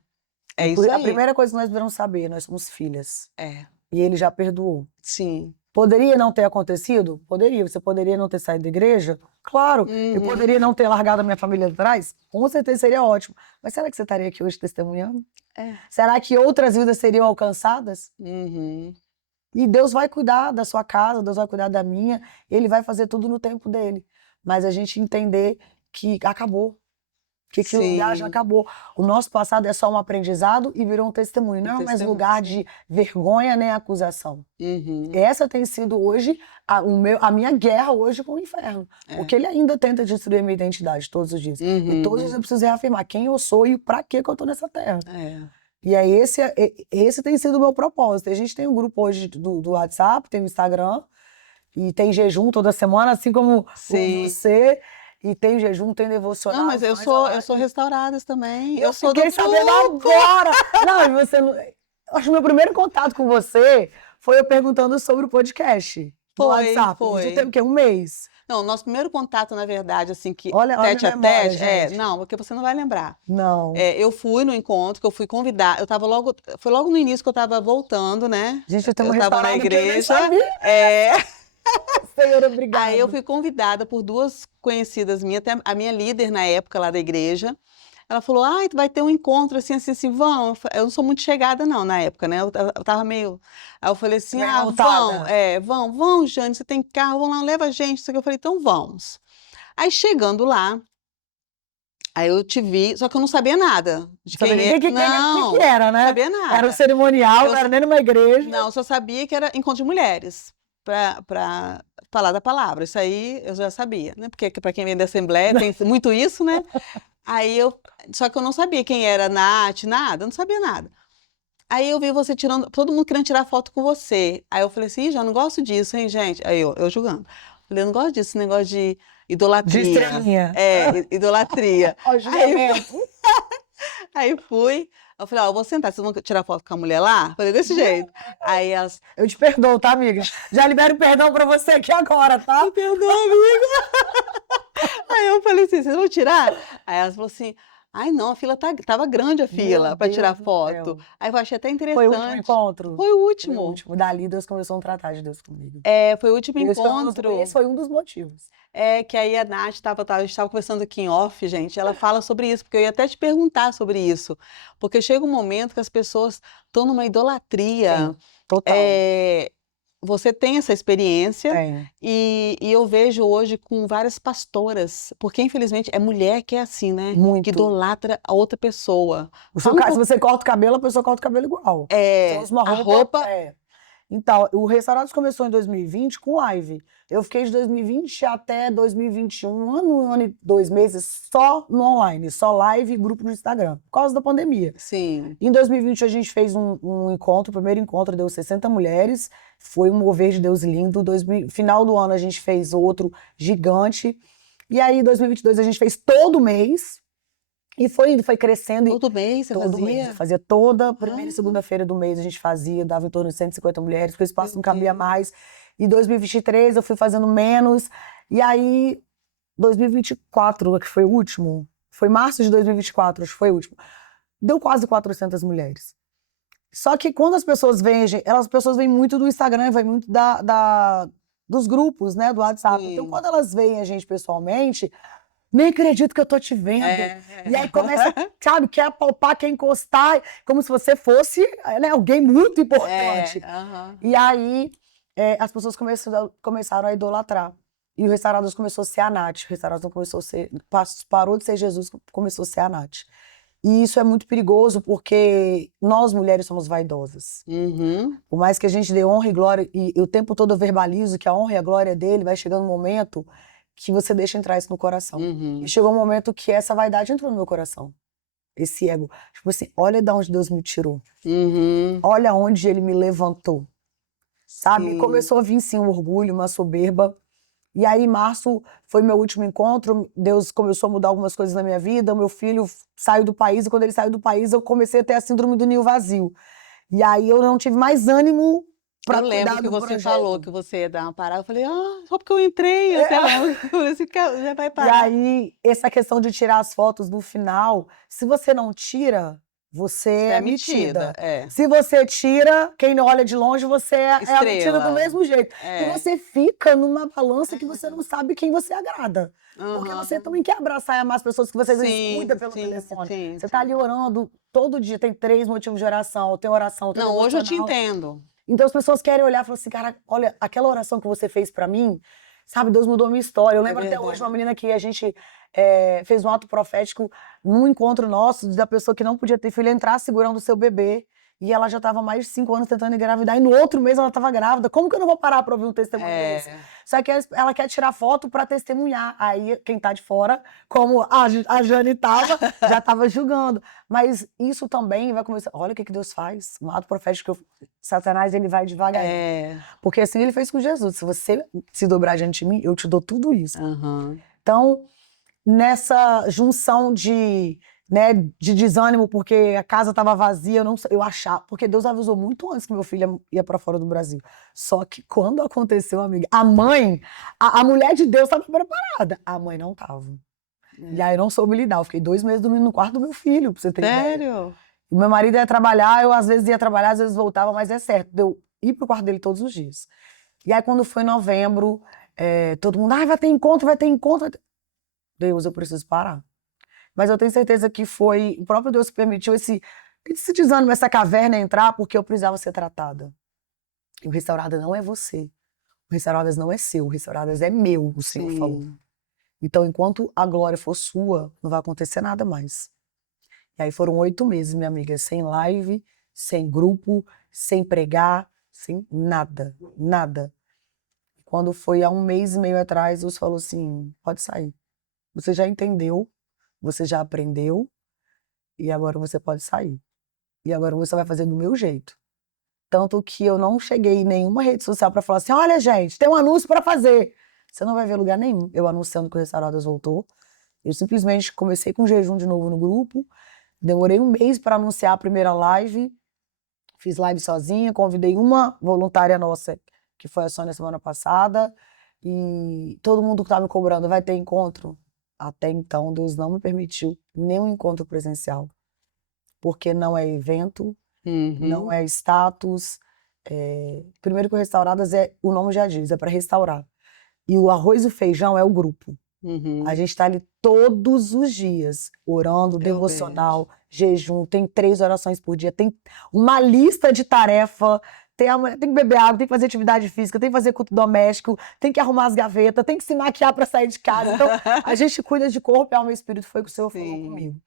É isso A aí. primeira coisa que nós devemos saber, nós somos filhas. É, E ele já perdoou. sim. Poderia não ter acontecido? Poderia. Você poderia não ter saído da igreja? Claro. Eu poderia não ter largado a minha família atrás? Com certeza seria ótimo. Mas será que você estaria aqui hoje testemunhando? Será que outras vidas seriam alcançadas? E Deus vai cuidar da sua casa, Deus vai cuidar da minha, Ele vai fazer tudo no tempo dele. Mas a gente entender que acabou, que aquele lugar já acabou. O nosso passado é só um aprendizado e virou um testemunho. Não é mais lugar de vergonha nem acusação. Essa tem sido hoje a minha guerra hoje com o inferno. Porque ele ainda tenta destruir a minha identidade todos os dias. E todos os dias eu preciso reafirmar quem eu sou e pra que eu tô nessa terra. E aí esse tem sido o meu propósito. A gente tem um grupo hoje do WhatsApp, tem o Instagram, e tem jejum toda semana, assim como você. E tem jejum, tem devocional. Não, mas eu sou restauradas também. Eu sou do fiquei sabendo agora! Não, e você não... Acho que o meu primeiro contato com você foi eu perguntando sobre o podcast. No WhatsApp. Foi. Isso tem o quê? Um mês? Não, nosso primeiro contato, na verdade, assim, que olha tete a a memória, tete, gente. não, porque você não vai lembrar. Não. Eu fui no encontro, que eu fui convidada, foi logo no início que eu tava voltando, né? Gente, eu tenho uma tava na restaurada que eu nem igreja. sabia. Senhor, obrigada. Aí eu fui convidada por duas conhecidas minhas, até a minha líder na época lá da igreja. Ela falou, ai, vai ter um encontro assim, vão. Eu não sou muito chegada não, na época, né? Eu tava meio... Aí eu falei assim, vão, Jane, você tem carro, vão lá, leva a gente. Isso aqui. Eu falei, então vamos. Aí chegando lá, aí eu te vi, só que eu não sabia nada de quem era. O que era, né? Não sabia nada. Era um cerimonial, não era nem numa igreja. Não, só sabia que era encontro de mulheres, pra falar da palavra. Isso aí eu já sabia, né? Porque para quem vem da Assembleia tem muito isso, né? Aí só que eu não sabia quem era a Nath, nada, eu não sabia nada. Aí eu vi você tirando, todo mundo querendo tirar foto com você. Aí eu falei assim, já não gosto disso, hein, gente? Aí eu julgando. Falei, eu não gosto disso, esse negócio de idolatria. De estrelinha. Idolatria. Aí fui. Eu falei, eu vou sentar, vocês vão tirar foto com a mulher lá? Falei, desse jeito. Aí elas... Eu te perdoo, tá, amiga? Já libero perdão pra você aqui agora, tá? Me perdoa, amiga. Aí eu falei assim, vocês vão tirar? Aí ela falou assim, ai não, a fila tava grande a fila Meu para tirar Deus do foto. céu. Aí eu achei até Foi o último interessante. encontro? Foi o Foi o último. último. Dali Deus começou a tratar de Deus comigo. Foi o último Esse encontro. foi um dos motivos. Que aí a Nath a gente estava conversando aqui em off, gente, ela fala sobre isso, porque eu ia até te perguntar sobre isso. Porque chega um momento que as pessoas estão numa idolatria. Sim, total. É, você tem essa experiência Tem. e eu vejo hoje com várias pastoras, porque infelizmente é mulher que é assim, né? Que Muito. idolatra a outra pessoa. O seu Fala um caso, se pouco. você corta o cabelo, a pessoa corta o cabelo igual. Você usa uma A roupa. roupa. Então, o Restaurados começou em 2020 com live. Eu fiquei de 2020 até 2021, um ano e 2 meses, só no online, só live e grupo no Instagram, por causa da pandemia. Sim. Em 2020 a gente fez um encontro, o primeiro encontro deu 60 mulheres, foi um mover de Deus lindo. Final do ano a gente fez outro gigante. E aí, em 2022 a gente fez todo mês. E foi crescendo. Todo mês você Todo fazia? mês. Eu fazia toda primeira e segunda-feira do mês a gente fazia, dava em torno de 150 mulheres, porque o espaço não cabia mais. Em 2023 eu fui fazendo menos. E aí, 2024, que foi o último, foi março de 2024, acho que foi o último, deu quase 400 mulheres. Só que quando as pessoas veem, as pessoas vêm muito do Instagram, vêm muito dos grupos, né, do WhatsApp. Sim. Então, quando elas veem a gente pessoalmente, nem acredito que eu tô te vendo. E aí começa, sabe, quer apalpar, quer encostar, como se você fosse, né, alguém muito importante. E aí as pessoas começaram a idolatrar. E o Restaurados começou a ser a Nath. O Restaurados não começou a ser, parou de ser Jesus, começou a ser a Nath. E isso é muito perigoso porque nós mulheres somos vaidosas. Por mais que a gente dê honra e glória, e o tempo todo eu verbalizo que a honra e a glória dele, vai chegando um momento que você deixa entrar isso no coração. E chegou um momento que essa vaidade entrou no meu coração. Esse ego. Tipo assim, olha de onde Deus me tirou. Olha onde ele me levantou. Sabe? Sim. Começou a vir sim um orgulho, uma soberba. E aí, em março, foi meu último encontro. Deus começou a mudar algumas coisas na minha vida. O meu filho saiu do país. E quando ele saiu do país, eu comecei a ter a síndrome do ninho vazio. E aí, eu não tive mais ânimo pra cuidar do projeto. Eu lembro que você falou que você ia dar uma parada. Eu falei, só porque eu entrei até lá. Esse cara já vai parar. E aí, essa questão de tirar as fotos no final, se você não tira, você é metida. Se você tira, quem olha de longe, você é a metida do mesmo jeito. E você fica numa balança que você não sabe quem você agrada. Porque você também quer abraçar e amar as pessoas que você às vezes cuida pelo telefone. Você tá ali orando todo dia, tem 3 motivos de oração, tem oração, tem Não, hoje eu te entendo. Então as pessoas querem olhar e falar assim, cara, olha, aquela oração que você fez pra mim, sabe, Deus mudou a minha história. Eu lembro até hoje uma menina que a gente fez um ato profético num encontro nosso, da pessoa que não podia ter filho entrar segurando o seu bebê. E ela já estava mais de 5 anos tentando engravidar. E no outro mês ela estava grávida. Como que eu não vou parar para ouvir um testemunho desse? Só que ela quer tirar foto para testemunhar. Aí quem tá de fora, como a Jane tava, já estava julgando. Mas isso também vai começar. Olha o que Deus faz. Um ato profético Satanás, ele vai devagarinho. Porque assim ele fez com Jesus. Se você se dobrar diante de mim, eu te dou tudo isso. Então, nessa junção de desânimo, porque a casa estava vazia, eu achava, porque Deus avisou muito antes que meu filho ia para fora do Brasil. Só que quando aconteceu, amiga, a mãe, a mulher de Deus estava preparada, a mãe não estava. E aí eu não soube lidar, eu fiquei 2 meses dormindo no quarto do meu filho, pra você ter ideia. Sério? O meu marido ia trabalhar, eu às vezes ia trabalhar, às vezes voltava, mas é certo, eu ir pro quarto dele todos os dias. E aí quando foi novembro, todo mundo, vai ter encontro, vai ter encontro. Deus, eu preciso parar. Mas eu tenho certeza que foi o próprio Deus que permitiu esse desânimo, essa caverna entrar, porque eu precisava ser tratada. E o Restauradas não é você. O Restauradas não é seu. O Restauradas é meu, o Senhor falou. Então, enquanto a glória for sua, não vai acontecer nada mais. E aí foram 8 meses, minha amiga, sem live, sem grupo, sem pregar, sem nada, nada. Quando foi há 1 mês e meio atrás, Deus falou assim, pode sair. Você já entendeu, você já aprendeu, e agora você pode sair. E agora você vai fazer do meu jeito. Tanto que eu não cheguei em nenhuma rede social para falar assim, olha gente, tem um anúncio para fazer. Você não vai ver lugar nenhum, eu anunciando que o Restauradas voltou. Eu simplesmente comecei com jejum de novo no grupo, demorei 1 mês para anunciar a primeira live, fiz live sozinha, convidei uma voluntária nossa, que foi a Sônia semana passada, E todo mundo que tá me cobrando vai ter encontro. Até então, Deus não me permitiu nenhum encontro presencial. Porque não é evento, não Uhum, é status. Primeiro que o Restauradas o nome já diz, é para restaurar. E o arroz e o feijão é o grupo. A uhum. gente está ali todos os dias, orando, Eu vejo. devocional, jejum, tem 3 orações por dia, tem uma lista de tarefa, tem que beber água, tem que fazer atividade física, tem que fazer culto doméstico, tem que arrumar as gavetas, tem que se maquiar para sair de casa. Então, a gente cuida de corpo, alma e espírito, foi o que o Senhor falou Sim, comigo.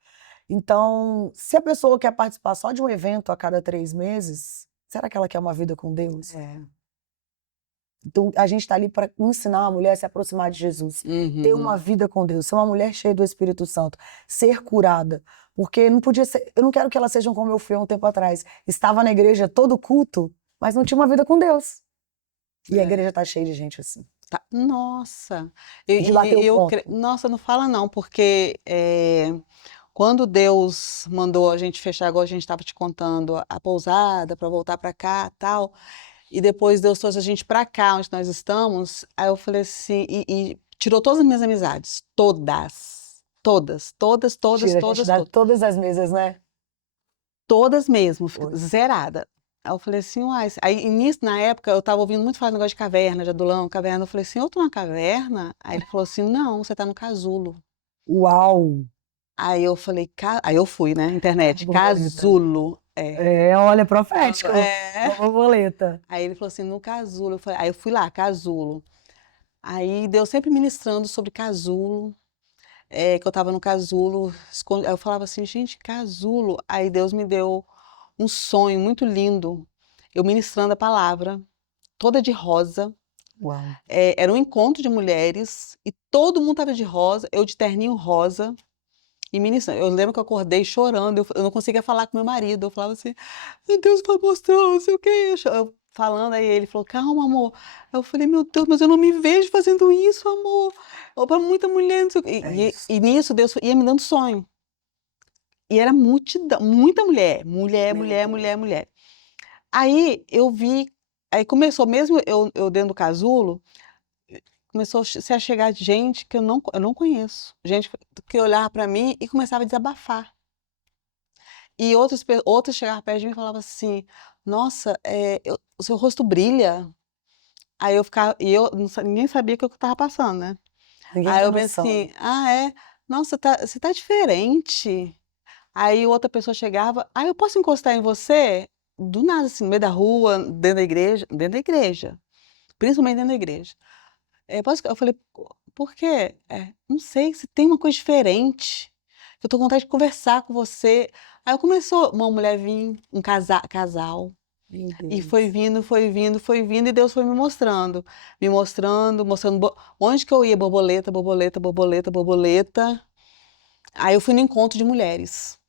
Então, se a pessoa quer participar só de um evento a cada 3 meses, será que ela quer uma vida com Deus? é. Então, a gente está ali para ensinar a mulher a se aproximar de Jesus, ter uma Uhum. vida com Deus, ser uma mulher cheia do Espírito Santo, ser curada. Porque não podia ser, eu não quero que elas sejam como eu fui há um tempo atrás. Estava na igreja todo culto, mas não tinha uma vida com Deus. E a É. igreja está cheia de gente assim, Tá. Nossa, de bater o ponto. nossa, não fala não, porque quando Deus mandou a gente fechar, igual a gente estava te contando, a pousada para voltar para cá, tal, e depois Deus trouxe a gente para cá, onde nós estamos, aí eu falei assim, e tirou todas as minhas amizades, todas, todas, todas, todas, Tira, a gente todas, dá todas, todas as mesas, né? todas mesmo, Foi. zerada. Aí eu falei assim, uai, aí nisso, na época, eu tava ouvindo muito falar negócio de caverna, de Adulão, caverna, eu falei assim, eu tô na caverna? Aí ele falou assim, não, você tá no casulo. Uau! Aí eu falei, aí eu fui, né, É uma internet, borboleta. casulo, é. Olha, profético. É. Uma borboleta. Aí ele falou assim, no casulo, aí eu fui lá, casulo. Aí Deus sempre ministrando sobre casulo, que eu tava no casulo, aí eu falava assim, gente, casulo. Aí Deus me deu um sonho muito lindo, eu ministrando a palavra, toda de rosa. Uau. Era um encontro de mulheres e todo mundo tava de rosa, eu de terninho rosa. E ministrando, eu lembro que eu acordei chorando, eu não conseguia falar com meu marido, eu falava assim, meu Deus, vai mostrar, não sei o que, eu falando, aí ele falou, calma, amor. Eu falei, meu Deus, mas eu não me vejo fazendo isso, amor. Para muita mulher, não sei o quê. É E isso. nisso Deus ia me dando sonho. E era multidão, muita mulher, mulher, Meu mulher, Deus. mulher, mulher. Aí eu vi, aí começou, mesmo eu dentro do casulo, começou a chegar gente que eu não conheço. Gente que olhava para mim e começava a desabafar. E outros chegavam perto de mim e falavam assim: Nossa, o seu rosto brilha. Aí eu ficava, e eu não ninguém sabia o que eu estava passando, né? Ninguém Aí tem eu pensei noção. assim: Ah, é? Nossa, você tá diferente. Aí outra pessoa chegava: Ah, eu posso encostar em você? Do nada, assim, no meio da rua, dentro da igreja, principalmente dentro da igreja. Eu falei: Por quê? Não sei, você tem uma coisa diferente. Eu tô com vontade de conversar com você. Aí começou uma mulher vir, um casal, Meu e foi Deus. vindo, foi vindo, foi vindo, e Deus foi me mostrando, mostrando onde que eu ia, borboleta, borboleta, borboleta, borboleta. Aí eu fui no encontro de mulheres.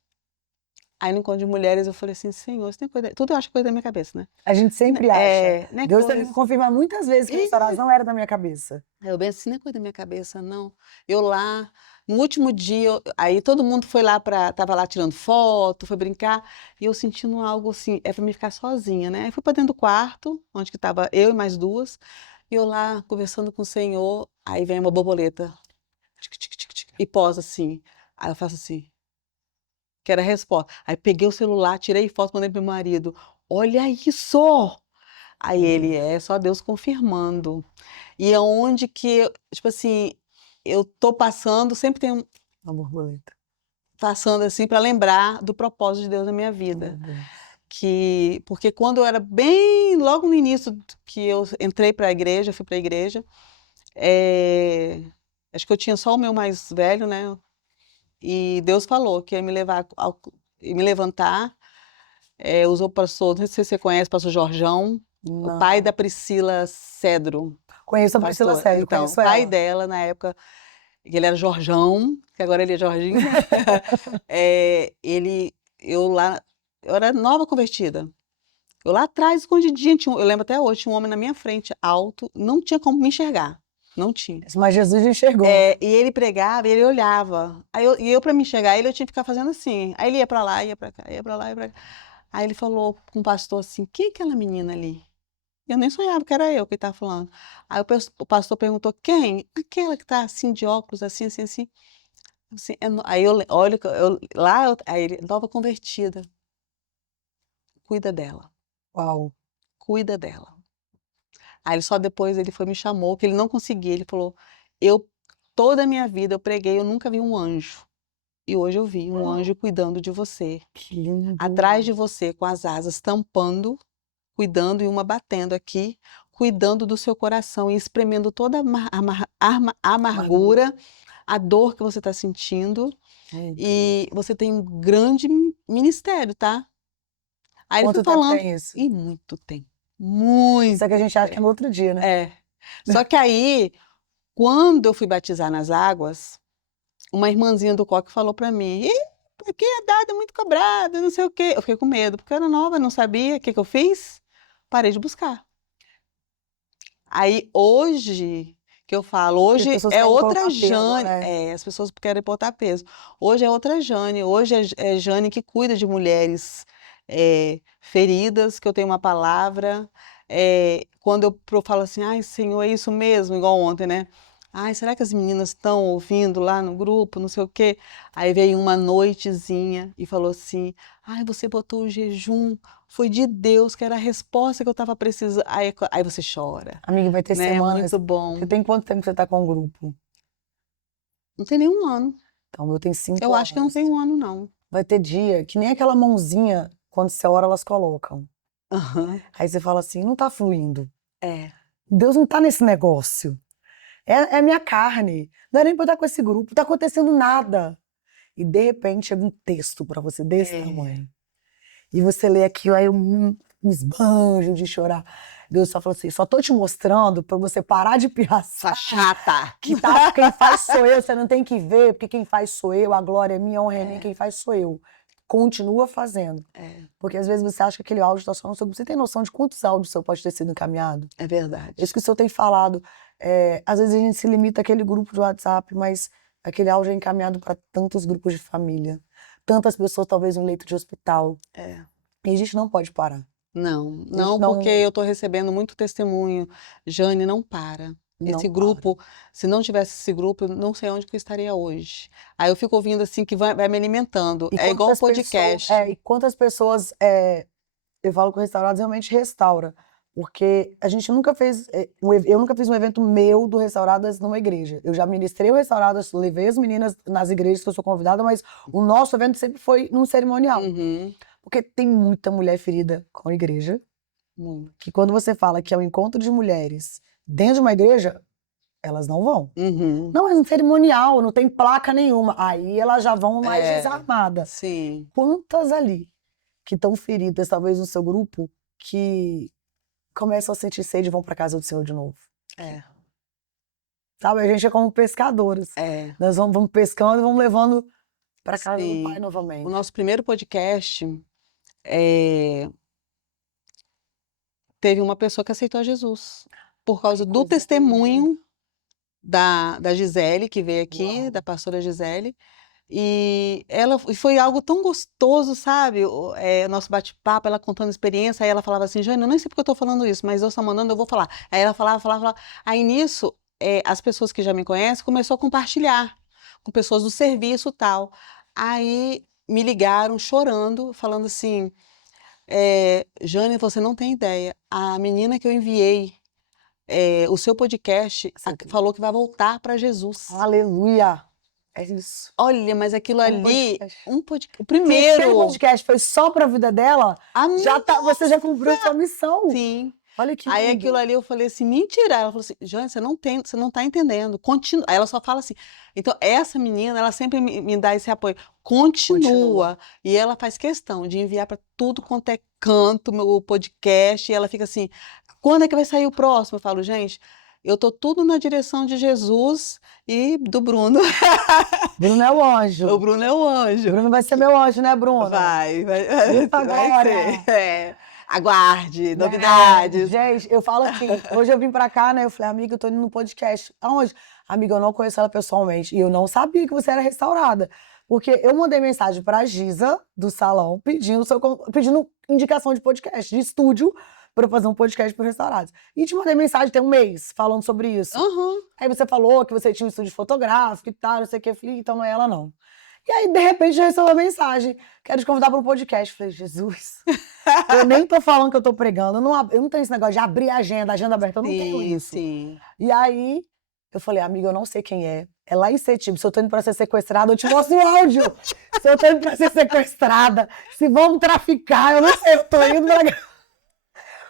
Aí no encontro de mulheres eu falei assim, Senhor, isso tem coisa, tudo eu acho coisa da minha cabeça, né? A gente sempre acha. Né Deus teve que coisa. confirmar muitas vezes que restaurar não era da minha cabeça. Eu bem assim, não é coisa da minha cabeça, não. Eu lá, no último dia, aí todo mundo foi lá tava lá tirando foto, foi brincar, e eu sentindo algo assim, é pra mim ficar sozinha, né? Aí fui pra dentro do quarto, onde que tava eu e mais duas, e eu lá conversando com o Senhor, aí vem uma borboleta, tic, tic, tic, tic, e posa assim. Aí eu faço assim, que era a resposta. Aí peguei o celular, tirei foto, mandei pro meu marido, olha isso! Aí Meu ele, Deus. só Deus confirmando. E é onde que, tipo assim, eu tô passando, sempre tenho Uma borboleta. passando assim para lembrar do propósito de Deus na minha Meu vida. Deus. Porque quando eu era bem, logo no início que eu entrei para a igreja, fui para a igreja, acho que eu tinha só o meu mais velho, né? E Deus falou que ia me levar, me levantar, usou o pastor, não sei se você conhece, o pastor Jorjão, o pai da Não. Priscila Cedro, Conheço o a Priscila pastor. Sérgio, Então, o conheço pai ela. dela, na época, que ele era Jorjão, que agora ele é Jorginho, né? Eu lá, eu era nova convertida. Eu lá atrás, escondidinha, eu lembro até hoje, tinha um homem na minha frente, alto, não tinha como me enxergar. Não tinha. Mas Jesus enxergou. E ele pregava e ele olhava. E eu para me enxergar ele, eu tinha que ficar fazendo assim. Aí ele ia para lá, ia para cá, ia para lá, ia para cá. Aí ele falou com o pastor assim: quem é aquela menina ali? Eu nem sonhava que era eu que estava falando. Aí o pastor perguntou: "Quem?" "Aquela que está assim de óculos, assim, assim, assim". Assim, aí olha que eu lá eu aí ele: "Nova convertida, cuida dela, Uau. cuida dela". Aí ele só depois ele foi e me chamou, que ele não conseguia, ele falou: "Eu toda a minha vida eu preguei, eu nunca vi um anjo, e hoje eu vi um anjo cuidando de você, Que lindo. atrás de você com as asas tampando, cuidando e uma batendo aqui, cuidando do seu coração e espremendo toda a Amargura. amargura, a dor que você está sentindo, Meu Deus. e você tem um grande ministério, tá". Aí ele foi Quanto tempo falando tem isso? e muito tempo, muito Isso é que a gente acha que é tempo. no outro dia, né? É. Só que aí, quando eu fui batizar nas águas, uma irmãzinha do coque falou pra mim: "Ih, porque a dada é muito cobrada, não sei o quê". Eu fiquei com medo, porque eu era nova, não sabia. O que que eu fiz? Parei de buscar. Aí hoje, que eu falo, Porque as hoje pessoas é querem outra colocar peso, Jane, né? as pessoas querem botar peso. Hoje é outra Jane, hoje é Jane que cuida de mulheres, feridas, que eu tenho uma palavra, quando eu falo assim: "Ai Senhor, é isso mesmo?", igual ontem, né. "Ai, será que as meninas estão ouvindo lá no grupo, não sei o quê". Aí veio uma noitezinha e falou assim: "Ai, você botou o jejum, foi de Deus, que era a resposta que eu estava precisando". Aí você chora. Amiga, vai ter Né, semanas. muito Você bom. tem quanto tempo que você tá com o grupo? Não tem nenhum ano. Então, o meu tem Eu 5 acho que não anos. tem um ano não. Vai ter dia que nem aquela mãozinha, quando você ora, elas colocam. Aham. Aí você fala assim, não tá fluindo. É, Deus não tá nesse negócio. É minha carne. Não é nem pra eu estar com esse grupo, não tá acontecendo nada. E de repente chega um texto pra você desse é. tamanho. E você lê aquilo, aí eu me esbanjo de chorar. Deus só falou assim, só tô te mostrando pra você parar de Sua pirraçar, chata. que tá, quem faz sou eu, você não tem que ver, porque quem faz sou eu, a glória é minha, a honra é minha, É, quem faz sou eu. Continua fazendo. é, Porque às vezes você acha que aquele áudio tá só no seu grupo. Você tem noção de quantos áudios seu pode ter sido encaminhado? é É isso verdade. que o senhor tem falado. Às vezes a gente se limita àquele grupo de WhatsApp, mas aquele áudio é encaminhado para tantos grupos de família. Tantas pessoas, talvez, em leito de hospital. É. E a gente não pode parar. Não, A gente não, porque não, eu estou recebendo muito testemunho. Jane, não para. não Esse para. grupo, se não tivesse esse grupo, eu não sei onde que eu estaria hoje. Aí eu fico ouvindo assim que vai me alimentando. E É igual o quantas pessoas, podcast. eu falo que o restaurante realmente restaura. Porque a gente nunca fez, eu nunca fiz um evento meu do Restauradas numa igreja. Eu já ministrei o Restauradas, levei as meninas nas igrejas que eu sou convidada, mas o nosso evento sempre foi num cerimonial. Uhum, Porque tem muita mulher ferida com a igreja, muito. que quando você fala que é um encontro de mulheres dentro de uma igreja, elas não vão. Uhum. Não, é um cerimonial, não tem placa nenhuma. Aí elas já vão mais É, desarmadas. sim, Quantas ali que estão feridas, talvez no seu grupo, que começam a sentir sede e vão para casa do Senhor de novo? é, Sabe? A gente é como pescadores. é, Nós vamos pescando e vamos levando para casa do Pai sim. O novamente. nosso primeiro podcast, eh, teve uma pessoa que aceitou a Jesus, por Que causa do coisa linda. testemunho da Gisele, que veio aqui, Uau. da pastora Gisele, e foi algo tão gostoso, sabe, nosso bate-papo, ela contando experiência, aí ela falava assim: "Jane, eu nem sei porque eu estou falando isso, mas Deus está mandando, eu vou falar". Aí ela falava, falava, falava. Aí nisso, as pessoas que já me conhecem começou a compartilhar, com pessoas do serviço, e tal. Aí me ligaram chorando, falando assim: Jane, você não tem ideia. A menina que eu enviei, o seu podcast, Aceitou. falou que vai voltar para Jesus. Aleluia. É isso. Olha, mas aquilo Um ali, podcast. o Se aquele primeiro, podcast foi só para a vida dela, a você já cumpriu a sua missão. sim. Olha que Aí aquilo lindo. ali eu falei assim, mentira. Ela falou assim, Jane, você não tá entendendo. Continua. Aí ela só fala assim. Então, essa menina, ela sempre me dá esse apoio. Continua. Continua. E ela faz questão de enviar para tudo quanto é canto, meu podcast. E ela fica assim, quando é que vai sair o próximo? Eu falo, gente, eu tô tudo na direção de Jesus e do Bruno. Bruno é o O anjo. Bruno é o anjo. Bruno vai ser meu anjo, né, Bruno? Vai, Eita, vai ser. glória! Aguarde, É, novidades. gente, eu falo assim, hoje eu vim pra cá, né? Eu falei, amiga, eu tô indo no podcast. Aonde? Amiga, eu não conheço ela pessoalmente. E eu não sabia que você era restaurada. Porque eu mandei mensagem pra Giza, do salão, pedindo indicação de podcast, de estúdio, pra eu fazer um podcast pro Restaurados. E te mandei mensagem tem um mês falando sobre isso. Aham. Aí você falou que você tinha um estúdio fotográfico e tal, não sei o que. Eu falei, então não é ela, não. E aí, de repente, eu recebo uma mensagem. Quero te convidar para um podcast. Eu falei, Jesus, eu nem tô falando que eu tô pregando. Eu não tenho esse negócio de abrir a agenda aberta, eu não tenho Sim, isso. sim. E aí, eu falei, amiga, eu não sei quem é. É lá em Setiba. Se eu tô indo pra ser sequestrada, eu te mostro o áudio. Se eu tô indo pra ser sequestrada, se vão traficar, eu não sei, eu tô indo pra...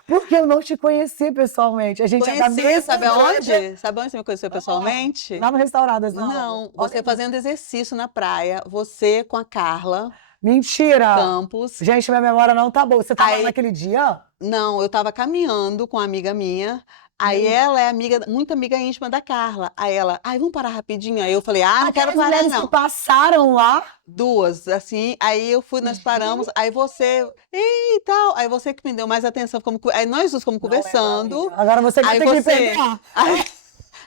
Porque eu não te conheci pessoalmente. A gente é da Conheci, mesma sabe igreja. aonde? Sabe onde você me conheceu pessoalmente? Lá no Restauradas, Não, Olha você isso. fazendo exercício na praia, você com a Carla Mentira! Campos. Gente, minha memória não tá boa. Você tava lá Aí- naquele dia? Não, eu tava caminhando com uma amiga minha. Aí ela é amiga, muito amiga íntima da Carla. Aí ela, ai, vamos parar rapidinho. Aí eu falei, não quero Aquelas parar, mulheres não. que passaram lá. Duas, assim, aí eu fui, nós paramos, aí você, e tal, aí você que me deu mais atenção, aí nós duas ficamos Não lembro, conversando, amiga. Agora você vai aí ter que me você, perdoar.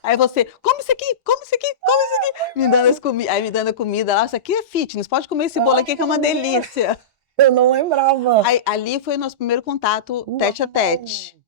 aí você, come isso aqui, come isso aqui, come isso aqui, me dando aí me dando a comida lá, isso aqui é fitness, pode comer esse bolo aqui que é uma delícia. Eu não lembrava. Aí, ali foi o nosso primeiro contato Uau. tete a tete,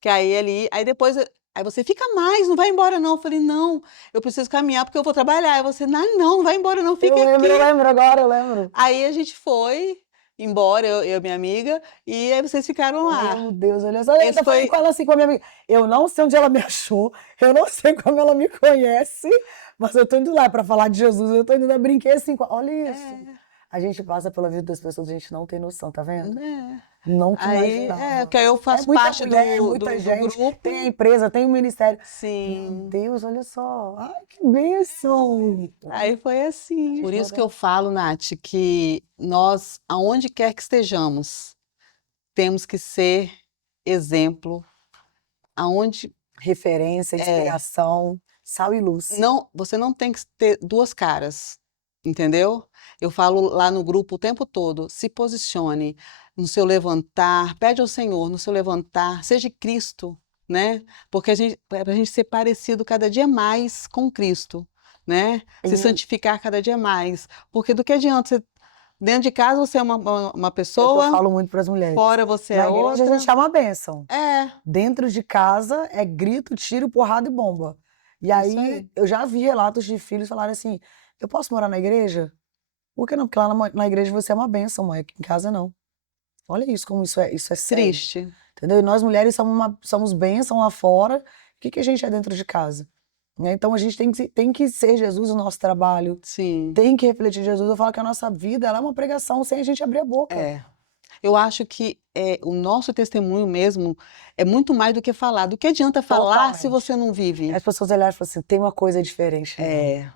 que aí depois, aí você fica mais, não vai embora não, eu falei, não, eu preciso caminhar porque eu vou trabalhar, aí você, não vai embora não, fica aqui. Eu lembro agora, eu lembro. Aí a gente foi embora, eu e minha amiga, e aí vocês ficaram lá. Meu Deus, olha só. Eu Esse falei foi- com ela assim, com a minha amiga. Eu não sei onde ela me achou, eu não sei como ela me conhece, mas eu tô indo lá pra falar de Jesus, eu tô indo lá, brinquei assim, olha isso. A gente passa pela vida das pessoas, a gente não tem noção, tá vendo? Não te Aí, imaginava. porque eu faço muita parte mulher, do muita gente. grupo. Tem a empresa, tem o ministério. Meu Sim. Deus, olha só. Ai, que bênção. Aí foi assim. Por isso que eu falo, Nath, que nós, aonde quer que estejamos, temos que ser exemplo. Aonde Referência, inspiração, sal e luz. não, você não tem que ter duas caras, entendeu? Eu falo lá no grupo o tempo todo, se posicione no seu levantar, pede ao Senhor no seu levantar, seja Cristo, né? Porque para a gente ser parecido cada dia mais com Cristo, né? Se santificar cada dia mais. Porque do que adianta você, dentro de casa você é uma pessoa, Eu falo muito para as mulheres. fora você é Na igreja outra. a gente é uma bênção. É, Dentro de casa é grito, tiro, porrada e bomba. E aí eu já vi relatos de filhos falarem assim, eu posso morar na igreja? Por que não? Porque lá na igreja você é uma bênção, mãe. Aqui em casa não. Olha isso, como isso é sério. triste. Entendeu? E nós mulheres somos bênção lá fora. O que a gente é dentro de casa? Né? Então a gente tem que ser Jesus no nosso trabalho. Sim. Tem que refletir Jesus. Eu falo que a nossa vida ela é uma pregação sem a gente abrir a boca. É. Eu acho que o nosso testemunho mesmo é muito mais do que falar. Do que adianta falar se você não vive? As pessoas olharem e falam assim, tem uma coisa diferente. Né?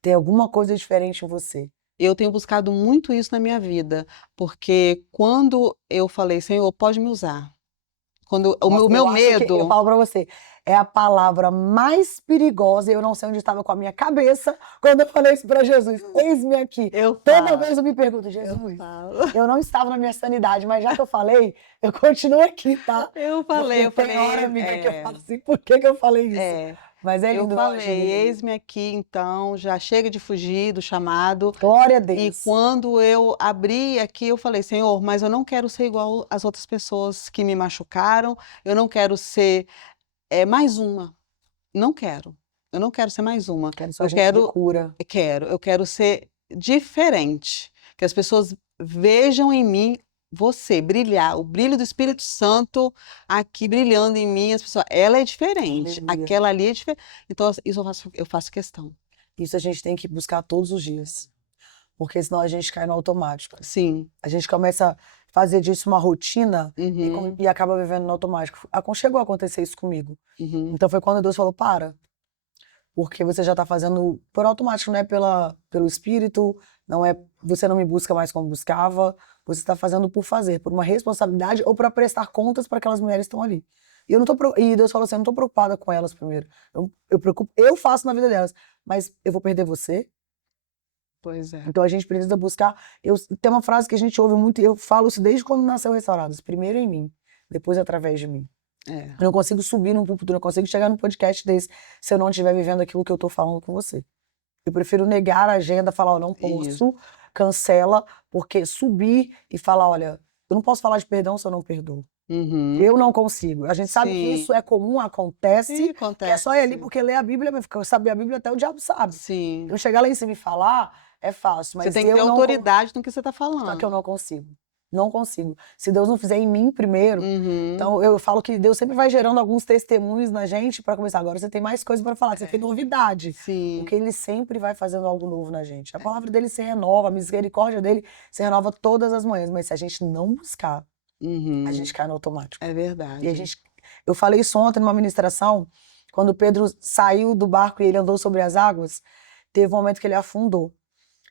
Tem alguma coisa diferente em você. Eu tenho buscado muito isso na minha vida, porque quando eu falei, Senhor, pode me usar. Quando o meu medo. Eu falo pra você, é a palavra mais perigosa, e eu não sei onde estava com a minha cabeça quando eu falei isso pra Jesus. Eis-me aqui. Toda vez eu me pergunto, Jesus, eu não estava na minha sanidade, mas já que eu falei, eu continuo aqui, tá? Eu falei, tem hora, amiga, que eu falo assim, por que eu falei isso? Mas é lindo. Eu falei, eis-me aqui, então, já chega de fugir do chamado. Glória a Deus. E quando eu abri aqui, eu falei, Senhor, mas eu não quero ser igual às outras pessoas que me machucaram, eu não quero ser mais uma. Não quero. Eu não quero ser mais uma. Eu quero ser diferente. Que as pessoas vejam em mim você brilhar, o brilho do Espírito Santo aqui brilhando em mim, as pessoas, ela é diferente, aquela ali é diferente. Então, isso eu faço questão. Isso a gente tem que buscar todos os dias, porque senão a gente cai no automático. Sim. A gente começa a fazer disso uma rotina e acaba vivendo no automático. Chegou a acontecer isso comigo. Então foi quando Deus falou, para. Porque você já está fazendo por automático, não é pelo Espírito, não é, você não me busca mais como buscava, você está fazendo por fazer, por uma responsabilidade ou para prestar contas para aquelas mulheres que estão ali. E Deus falou assim, eu não estou preocupada com elas primeiro. Eu faço na vida delas, mas eu vou perder você? Pois é. Então a gente precisa buscar. Tem uma frase que a gente ouve muito, e eu falo isso desde quando nasceu Restaurados. Primeiro em mim, depois através de mim. Eu não consigo subir num púlpito, não consigo chegar num podcast desse se eu não estiver vivendo aquilo que eu estou falando com você. Eu prefiro negar a agenda, falar, eu não posso, cancela, porque subir e falar, olha, eu não posso falar de perdão se eu não perdoo. Uhum. Eu não consigo. A gente sabe que Sim. isso é comum, acontece, Sim, que é só ir ali acontece. porque ler a Bíblia, porque saber a Bíblia até o diabo sabe. Sim. Eu chegar lá em cima e falar é fácil, Você mas tem que ter eu não autoridade no que você está só que eu falando. não consigo. Não consigo. Se Deus não fizer em mim primeiro, Uhum. então eu falo que Deus sempre vai gerando alguns testemunhos na gente para começar. Agora você tem mais coisa para falar, você tem novidade. Sim. Porque ele sempre vai fazendo algo novo na gente. A palavra dele se renova, a misericórdia dele se renova todas as manhãs, mas se a gente não buscar, Uhum. a gente cai no automático. É verdade. E a gente, eu falei isso ontem numa ministração, quando Pedro saiu do barco e ele andou sobre as águas, teve um momento que ele afundou.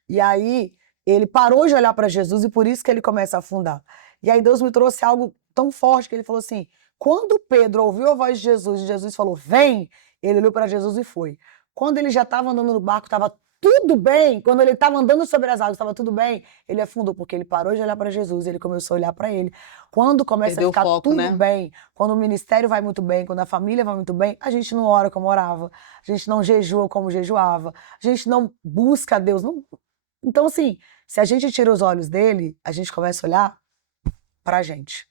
E aí ele parou de olhar para Jesus e por isso que ele começa a afundar. E aí Deus me trouxe algo tão forte que ele falou assim: quando Pedro ouviu a voz de Jesus e Jesus falou, vem, ele olhou para Jesus e foi. Quando ele já estava andando no barco, estava tudo bem. Quando ele estava andando sobre as águas, estava tudo bem. Ele afundou porque ele parou de olhar para Jesus, ele começou a olhar para ele. Quando começa Perdeu a ficar o foco, tudo né? bem, quando o ministério vai muito bem, quando a família vai muito bem, a gente não ora como orava, a gente não jejua como jejuava, a gente não busca a Deus. Não... Então, assim, se a gente tira os olhos dele, a gente começa a olhar pra gente.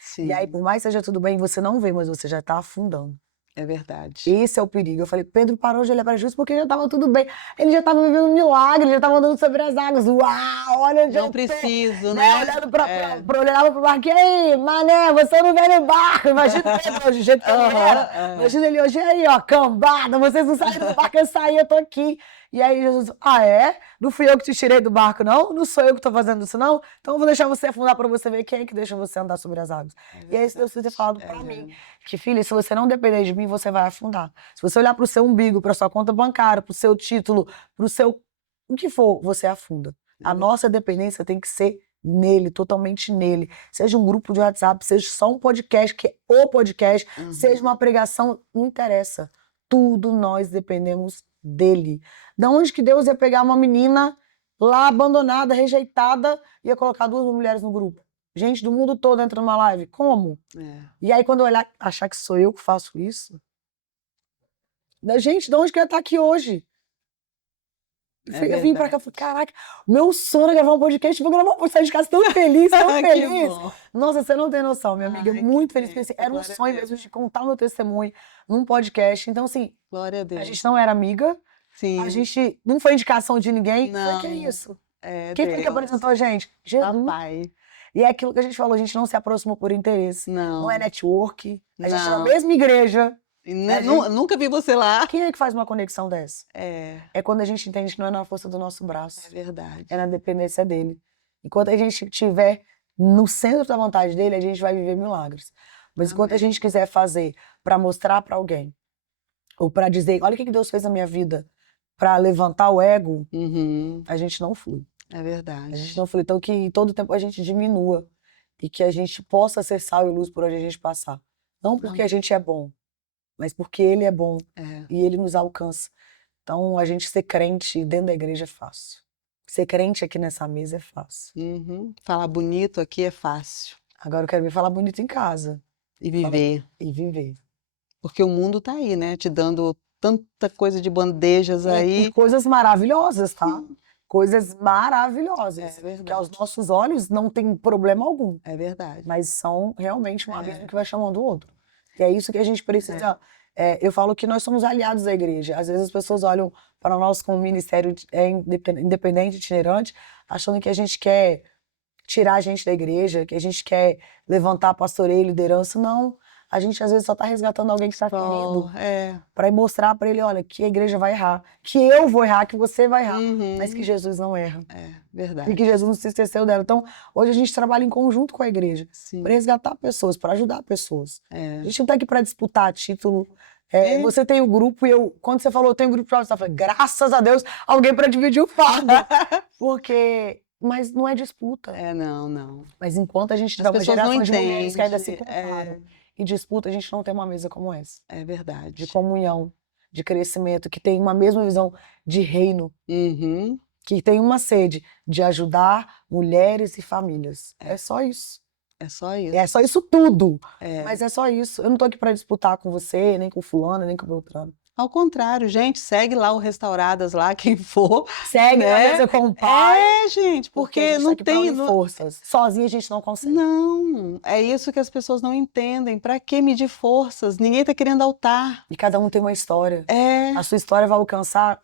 Sim. E aí, por mais que seja tudo bem, você não vê, mas você já tá afundando. É verdade. Esse é o perigo. Eu falei, Pedro parou de olhar para Jesus porque já estava tudo bem. Ele já estava vivendo um milagre, já estava andando sobre as águas. Uau, olha onde Não eu tô, preciso, né? né? Olhando olhava pro barco, e aí, mané, você não vem no barco. Imagina Pedro hoje, do jeito que ele era. Imagina ele hoje, e aí, ó, cambada, vocês não saíram do barco, eu saí, eu tô aqui. E aí Jesus, é? Não fui eu que te tirei do barco, não? Não sou eu que tô fazendo isso, não? Então eu vou deixar você afundar para você ver quem é que deixa você andar sobre as águas. E aí Deus ter falado para mim, que filha, se você não depender de mim, você vai afundar. Se você olhar para o seu umbigo, para sua conta bancária, para o seu título, para o seu... o que for, você afunda. A nossa dependência tem que ser nele, totalmente nele. Seja um grupo de WhatsApp, seja só um podcast, que é o podcast, seja uma pregação, não interessa. Tudo nós dependemos dele. Da onde que Deus ia pegar uma menina lá abandonada, rejeitada, e ia colocar 2 mulheres no grupo? Gente do mundo todo entra numa live. Como? E aí, quando eu olhar, achar que sou eu que faço isso? Gente, de onde que eu ia estar aqui hoje? Eu vim pra cá e falei, caraca, meu sonho era gravar um podcast, vou gravar um podcast, sair de casa tão feliz, tão feliz. Nossa, você não tem noção, minha amiga, muito feliz, porque assim, era um sonho mesmo de contar o meu testemunho num podcast. Então, assim, glória a Deus. A gente não era amiga, Sim. A gente não foi indicação de ninguém. Não. Foi que é isso? É Quem foi que apresentou a gente? Jesus. Papai. E é aquilo que a gente falou, a gente não se aproximou por interesse. Não. Não é network. A gente Não. é na mesma igreja. Nunca vi você lá. Quem é que faz uma conexão dessa? É quando a gente entende que não é na força do nosso braço. É verdade. É na dependência dele. Enquanto a gente estiver no centro da vontade dele, a gente vai viver milagres. Mas enquanto a gente quiser fazer para mostrar para alguém, ou para dizer, olha o que Deus fez na minha vida, para levantar o ego, a gente não flui. É verdade. A gente não flui. Então que em todo tempo a gente diminua e que a gente possa ser sal e luz por onde a gente passar. Não porque a gente é bom, mas porque ele é bom e ele nos alcança. Então, a gente ser crente dentro da igreja é fácil. Ser crente aqui nessa mesa é fácil. Falar bonito aqui é fácil. Agora eu quero ver falar bonito em casa. E viver. E viver. Porque o mundo tá aí, né? Te dando tanta coisa de bandejas aí. E coisas maravilhosas, tá? Coisas maravilhosas. É verdade. Que aos nossos olhos não tem problema algum. É verdade. Mas são realmente um abismo que vai chamando o outro. E é isso que a gente precisa... eu falo que nós somos aliados da igreja. Às vezes as pessoas olham para nós como ministério independente, itinerante, achando que a gente quer tirar a gente da igreja, que a gente quer levantar pastoreio e liderança. Não. A gente às vezes só está resgatando alguém que está ferido. Para mostrar para ele, olha, que a igreja vai errar, que eu vou errar, que você vai errar, mas que Jesus não erra. Verdade. E que Jesus não se esqueceu dela. Então, hoje a gente trabalha em conjunto com a igreja, para resgatar pessoas, para ajudar pessoas. A gente não está aqui para disputar título. Você tem o grupo e quando você falou, eu tenho um grupo para você, eu falei, graças a Deus, alguém para dividir o fardo. Mas não é disputa. Não. Mas enquanto a gente tiver uma geração de mulheres que ainda se comparam e disputa, a gente não tem uma mesa como essa. É verdade. De comunhão, de crescimento, que tem uma mesma visão de reino. Que tem uma sede de ajudar mulheres e famílias. É só isso. É só isso. É só isso tudo. Mas é só isso. Eu não tô aqui para disputar com você, nem com fulano, nem com Beltrano. Ao contrário, gente, segue lá o Restauradas lá, quem for, Segue na né? mesa com o pai. Gente, a porque gente tá não aqui pra tem. unir forças. Sozinha a gente não consegue. Não, é isso que as pessoas não entendem. Para que medir forças? Ninguém tá querendo altar. E cada um tem uma história. É, A sua história vai alcançar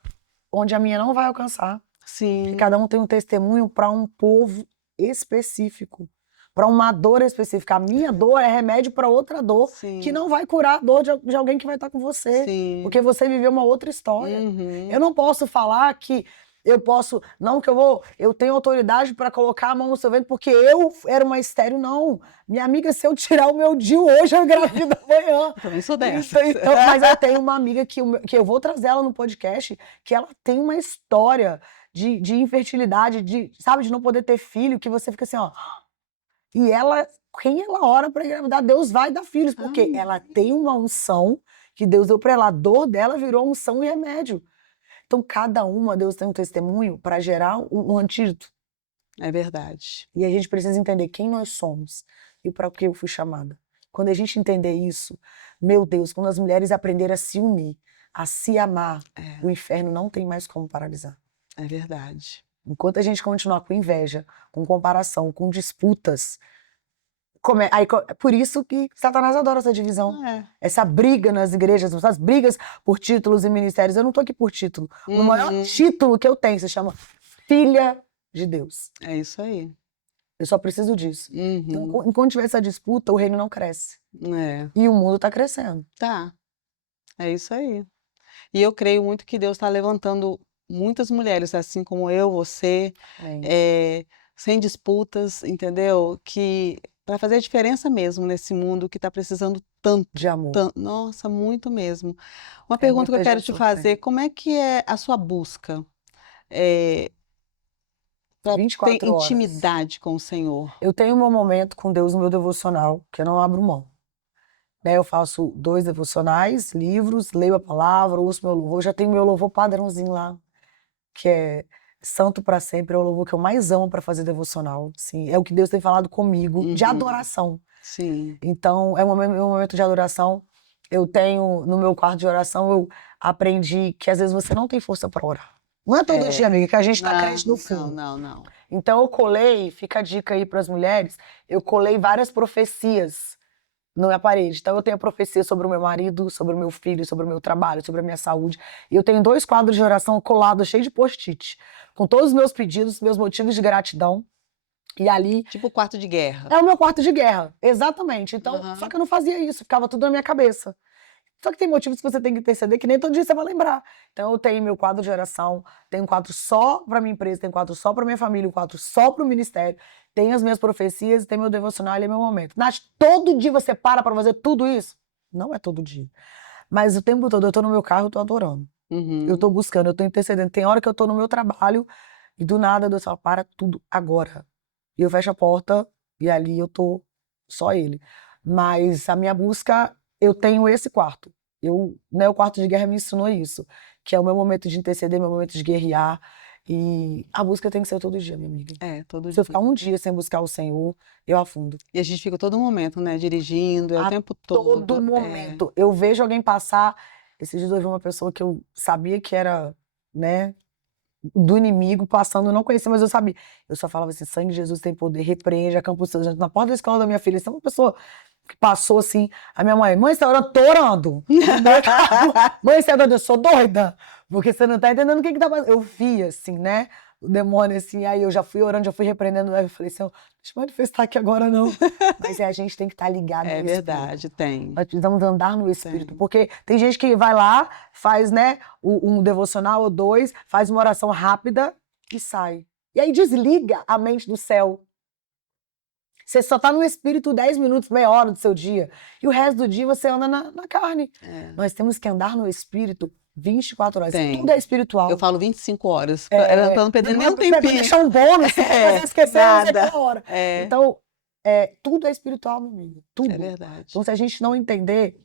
onde a minha não vai alcançar. E sim. cada um tem um testemunho para um povo específico, para uma dor específica. A minha dor é remédio para outra dor, Sim. que não vai curar a dor de alguém que vai estar com você. Sim. Porque você viveu uma outra história. Uhum. Eu não posso falar que eu posso, não que eu tenho autoridade para colocar a mão no seu ventre porque eu era uma estéril, não. Minha amiga, se eu tirar o meu DIU hoje, eu engravido amanhã. Eu também sou dessa. Então, mas eu tenho uma amiga que eu vou trazer ela no podcast, que ela tem uma história de infertilidade, sabe, de não poder ter filho, que você fica assim, ó. E ela, quem ela ora para engravidar, Deus vai dar filhos, porque ela tem uma unção que Deus deu para ela. A dor dela virou unção e remédio. Então, cada uma, Deus tem um testemunho para gerar um antídoto. É verdade. E a gente precisa entender quem nós somos e para que eu fui chamada. Quando a gente entender isso, meu Deus, quando as mulheres aprenderem a se unir, a se amar, o inferno não tem mais como paralisar. É verdade. Enquanto a gente continuar com inveja, com comparação, com disputas, por isso que Satanás adora essa divisão. Essa briga nas igrejas, essas brigas por títulos e ministérios. Eu não tô aqui por título. O maior título que eu tenho se chama Filha de Deus. É isso aí. Eu só preciso disso. Então, enquanto tiver essa disputa, o reino não cresce. E o mundo tá crescendo. Tá. É isso aí. E eu creio muito que Deus está levantando muitas mulheres, assim como eu, você, sem disputas, entendeu? Que para fazer a diferença mesmo nesse mundo que está precisando tanto de amor. Nossa, muito mesmo. Uma pergunta que eu quero te fazer: como é que é a sua busca para ter intimidade com o Senhor? Eu tenho meu momento com Deus no meu devocional, que eu não abro mão. Eu faço 2 devocionais, livros, leio a palavra, ouço meu louvor. Já tenho meu louvor padrãozinho lá, que é Santo para Sempre. É o louvor que eu mais amo para fazer devocional. Sim, é o que Deus tem falado comigo, de adoração. Sim. Então, é um momento de adoração. Eu tenho, no meu quarto de oração, eu aprendi que às vezes você não tem força para orar. Não é todo dia, amiga, que a gente tá crente no fundo. Não. Então, eu colei, fica a dica aí para as mulheres, eu colei várias profecias na minha parede. Então, eu tenho a profecia sobre o meu marido, sobre o meu filho, sobre o meu trabalho, sobre a minha saúde. E eu tenho 2 quadros de oração colados, cheios de post-it, com todos os meus pedidos, meus motivos de gratidão. E ali... Tipo quarto de guerra. É o meu quarto de guerra, exatamente. Então, só que eu não fazia isso, ficava tudo na minha cabeça. Só que tem motivos que você tem que interceder, que nem todo dia você vai lembrar. Então, eu tenho meu quadro de oração, tenho um quadro só para minha empresa, tenho um quadro só para minha família, um quadro só para o ministério, tenho as minhas profecias, tenho meu devocional e é meu momento. Nath, todo dia você para fazer tudo isso? Não é todo dia. Mas o tempo todo eu tô no meu carro, eu tô adorando. Eu tô buscando, eu tô intercedendo. Tem hora que eu tô no meu trabalho e do nada Deus fala, para tudo agora. E eu fecho a porta e ali eu tô só ele. Mas a minha busca, eu tenho esse quarto. O quarto de guerra me ensinou isso, que é o meu momento de interceder, meu momento de guerrear. E a busca tem que ser todo dia, minha amiga. Todo dia. Se eu ficar um dia sem buscar o Senhor, eu afundo. E a gente fica todo momento, né, dirigindo, o tempo todo. Todo momento. Eu vejo alguém passar, esses dias eu vi uma pessoa que eu sabia que era, né, do inimigo passando, eu não conhecia, mas eu sabia. Eu só falava assim, sangue de Jesus tem poder, repreende, acampa os seus anjos. Na porta da escola da minha filha, isso é uma pessoa que passou assim, a minha mãe, você tá orando? Tô orando. Mãe, você é doida? Eu sou doida. Porque você não tá entendendo o que tá passando. Eu vi, assim, né, o demônio, assim, aí eu já fui orando, já fui repreendendo, aí eu falei assim, deixa eu manifestar aqui agora não. Mas a gente tem que estar ligado no Espírito. É verdade, tem. Nós precisamos andar no Espírito, porque tem gente que vai lá, faz, né, um devocional ou 2, faz uma oração rápida e sai. E aí desliga a mente do céu. Você só tá no Espírito 10 minutos, meia hora do seu dia. E o resto do dia você anda na carne. Nós temos que andar no Espírito 24 horas. Tudo é espiritual. Eu falo 25 horas. Ela tá não perdendo nem um tempinho. Deixar um bônus, você esquecer aquela hora. Então, tudo é espiritual, meu amigo. Tudo. É verdade. Então, se a gente não entender,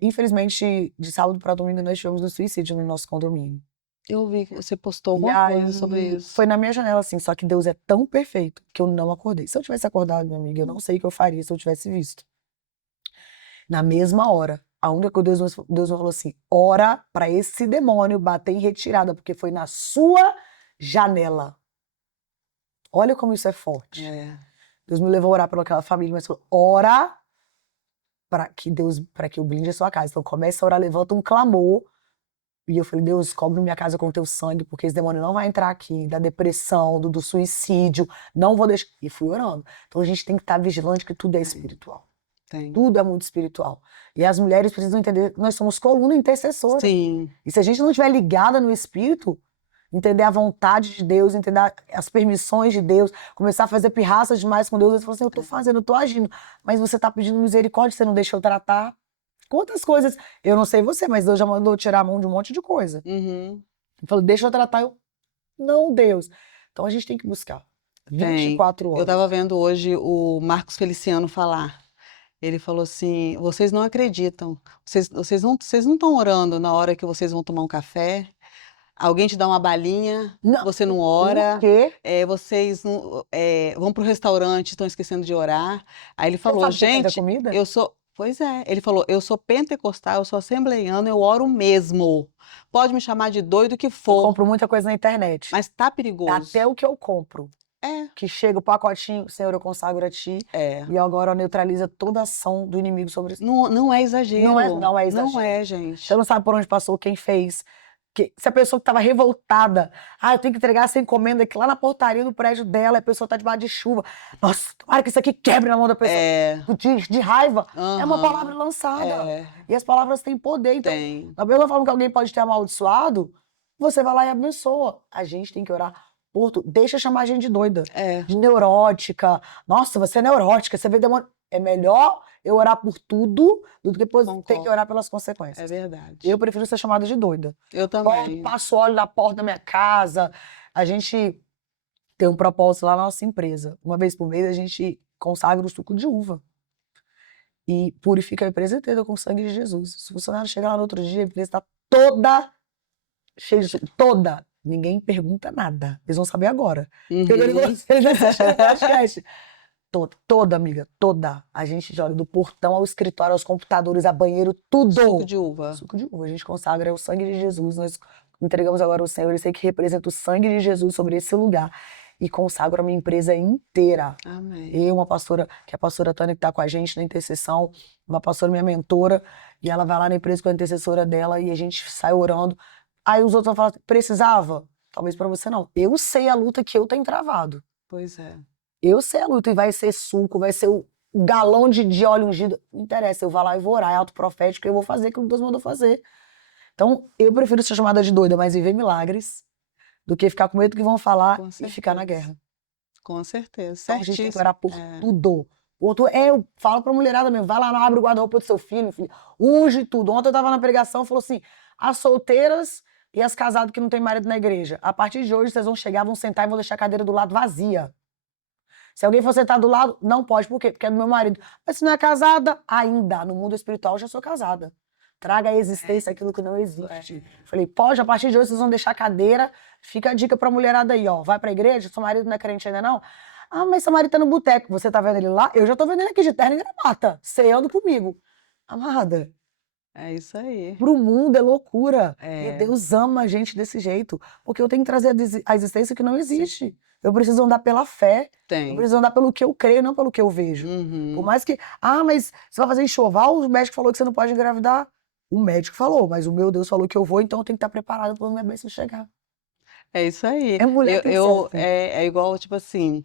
infelizmente, de sábado para domingo, nós tivemos um suicídio no nosso condomínio. Eu vi que você postou alguma coisa sobre isso. Foi na minha janela, assim, só que Deus é tão perfeito que eu não acordei. Se eu tivesse acordado, minha amiga, eu não sei o que eu faria se eu tivesse visto. Na mesma hora, A única coisa que Deus me falou assim, ora para esse demônio bater em retirada, porque foi na sua janela. Olha como isso é forte. Deus me levou a orar pelaquela família, mas falou, ora para que eu blinde a sua casa. Então começa a orar, levanta um clamor. E eu falei, Deus, cobre minha casa com teu sangue, porque esse demônio não vai entrar aqui, da depressão, do suicídio, não vou deixar. E fui orando. Então a gente tem que estar vigilante que tudo é espiritual. Tudo é muito espiritual. E as mulheres precisam entender que nós somos coluna intercessora. Sim. E se a gente não estiver ligada no espírito, entender a vontade de Deus, entender as permissões de Deus, começar a fazer pirraças demais com Deus, você fala assim, eu tô fazendo, eu tô agindo, mas você tá pedindo misericórdia, você não deixa eu tratar. Quantas coisas, eu não sei você, mas Deus já mandou tirar a mão de um monte de coisa. Uhum. Ele falou, deixa eu tratar, não, Deus. Então a gente tem que buscar 24 horas. Eu tava vendo hoje o Marcos Feliciano falar. Ele falou assim, vocês não acreditam, vocês não estão orando na hora que vocês vão tomar um café, alguém te dá uma balinha, Não. você não ora, O quê? vocês não, vão pro restaurante, estão esquecendo de orar. Aí ele falou, sabe que tem da gente, comida? pois é, ele falou, eu sou pentecostal, eu sou assembleiano, eu oro mesmo, pode me chamar de doido que Eu for, compro muita coisa na internet. mas tá perigoso. Até o que eu compro. Que chega o pacotinho, Senhor, eu consagro a ti. E agora neutraliza toda a ação do inimigo sobre isso. Não é exagero. Não é exagero. Não é, gente. Você não sabe por onde passou, quem fez. Se a pessoa que estava revoltada, eu tenho que entregar essa encomenda aqui lá na portaria do prédio dela, a pessoa tá debaixo de chuva. Nossa, tomara que isso aqui quebre na mão da pessoa. De raiva. É uma palavra lançada. E as palavras têm poder. Então, da mesma forma que alguém pode ter amaldiçoado, você vai lá e abençoa. A gente tem que orar. Deixa chamar a gente de doida, de neurótica. Nossa, você é neurótica, você vê demônio. É melhor eu orar por tudo do que depois ter que orar pelas consequências. É verdade. Eu prefiro ser chamada de doida. Eu também. Passo óleo na porta da minha casa. A gente tem um propósito lá na nossa empresa. Uma vez por mês a gente consagra o suco de uva. E purifica a empresa inteira com o sangue de Jesus. Se o funcionário chegar lá no outro dia, a empresa está toda cheia de suco. Toda. Ninguém pergunta nada. Eles vão saber agora. Eles assistem o podcast. Toda, amiga, toda. A gente joga do portão ao escritório, aos computadores, a banheiro, tudo. Suco de uva. Suco de uva. A gente consagra o sangue de Jesus. Nós entregamos agora o Senhor. Eu sei que representa o sangue de Jesus sobre esse lugar. E consagro a minha empresa inteira. Amém. Eu, uma pastora, que é a pastora Tânia, que está com a gente na intercessão, uma pastora, minha mentora, e ela vai lá na empresa com a intercessora dela e a gente sai orando. Aí os outros vão falar, precisava? Talvez pra você não. Eu sei a luta que eu tenho travado. Pois é. Eu sei a luta e vai ser suco, vai ser o galão de óleo ungido. Não interessa, eu vou lá e vou orar, é autoprofético, eu vou fazer o que Deus mandou fazer. Então, eu prefiro ser chamada de doida, mas viver milagres, do que ficar com medo do que vão falar e ficar na guerra. Com certeza. Então, a gente tem que orar por tudo. Eu falo pra mulherada mesmo, vai lá, abre o guarda-roupa do seu filho, unge tudo. Ontem eu tava na pregação, falou assim, as solteiras e as casadas que não tem marido na igreja. A partir de hoje, vocês vão chegar, vão sentar e vão deixar a cadeira do lado vazia. Se alguém for sentar do lado, não pode. Por quê? Porque é do meu marido. Mas se não é casada, ainda. No mundo espiritual, eu já sou casada. Traga à existência aquilo que não existe. Falei, pode, a partir de hoje, vocês vão deixar a cadeira. Fica a dica pra mulherada aí, ó. Vai pra igreja, seu marido não é crente ainda não? Ah, mas seu marido tá no boteco. Você tá vendo ele lá? Eu já tô vendo ele aqui de terno e gravata, ceando comigo. Amada. É isso aí. Pro mundo é loucura. E Deus ama a gente desse jeito. Porque eu tenho que trazer a existência que não existe. Sim. Eu preciso andar pela fé. Eu preciso andar pelo que eu creio, não pelo que eu vejo. Por mais que... mas você vai fazer enxoval, o médico falou que você não pode engravidar. O médico falou, mas o meu Deus falou que eu vou, então eu tenho que estar preparada para minha bênção chegar. É isso aí. É mulher tem certo. É igual, tipo assim,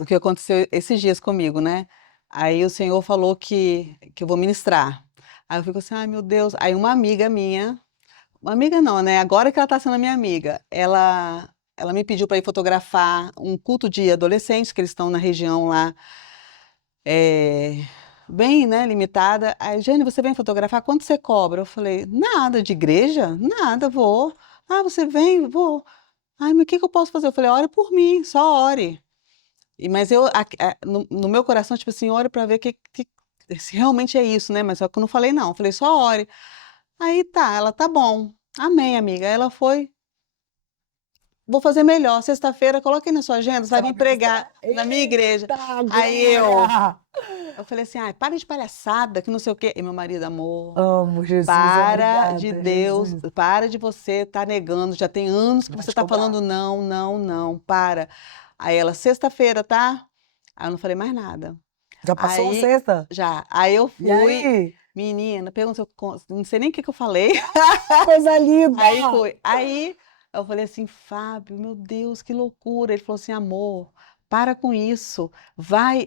o que aconteceu esses dias comigo, né? Aí o Senhor falou que eu vou ministrar. Aí eu fico assim, ai meu Deus. Aí uma amiga minha, uma amiga não, né? Agora que ela tá sendo minha amiga, ela me pediu para ir fotografar um culto de adolescentes, que eles estão na região lá, bem, né, limitada. Aí, Jane, você vem fotografar? Quanto você cobra? Eu falei, nada, de igreja? Nada, vou. Ah, você vem? Vou. Ai, mas o que eu posso fazer? Eu falei, ore por mim, só ore. Mas eu, no meu coração, tipo assim, ore para ver se realmente é isso, né? Mas só que eu não falei não, eu falei, só ore. Aí tá, ela, tá bom. Amém, amiga. Aí ela foi. Vou fazer melhor. Sexta-feira, coloca aí na sua agenda, você vai me pregar na minha igreja. Aí eu... Eu falei assim, ai, para de palhaçada, que não sei o quê. E meu marido, amor, Amo, Jesus, para obrigada, de Deus, Jesus. para de você estar negando. Já tem anos que Vai você te está cobrar. falando não, não, não, para. Aí ela, sexta-feira, tá? Aí eu não falei mais nada. Já passou a Aí, sexta? já. Aí eu E fui, aí? menina, perguntou, não sei nem o que que eu falei. Coisa linda! Aí foi. Aí eu falei assim, Fábio, meu Deus, que loucura. Ele falou assim, amor, para com isso. Vai,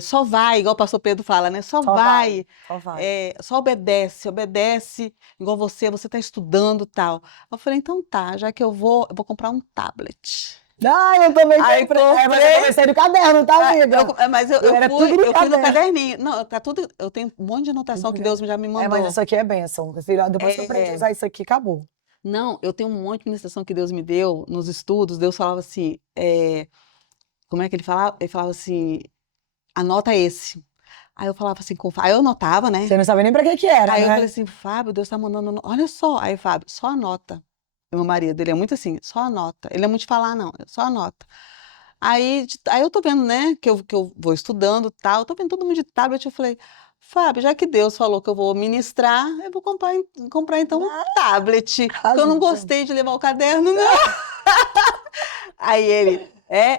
só vai, igual o pastor Pedro fala, né? Só Só vai, vai, só vai. só obedece, obedece, igual você está estudando tal. Eu falei, então tá, já que eu vou comprar um tablet. Ah, eu também Aí tenho. Mas eu comprei. comecei no caderno, tá, amiga? Mas eu, Era tudo no eu fui no caderno. caderninho. Não, tá tudo. Eu tenho um monte de anotação que Deus já me Mas mandou. isso aqui é bênção, meu filho. Depois que eu aprendi a É, usar isso aqui, acabou. não, eu tenho um monte de ministração que Deus me deu nos estudos. Deus falava assim, como é que ele falava? Ele falava assim, anota esse. Aí eu falava assim, aí eu anotava, né? Você não sabia nem pra que era, Aí eu falei né? assim, Fábio, Deus tá mandando, olha só. Aí, Fábio, só anota. E meu marido, ele é muito assim, só anota. Ele não é muito de falar, não, só anota. Aí, aí eu tô vendo, né, que eu vou estudando e tal, eu tô vendo todo mundo de tablet, eu falei, Fábio, já que Deus falou que eu vou ministrar, eu vou comprar então um Ah, tablet, porque eu não arrasou. gostei de levar o caderno, não. Aí ele,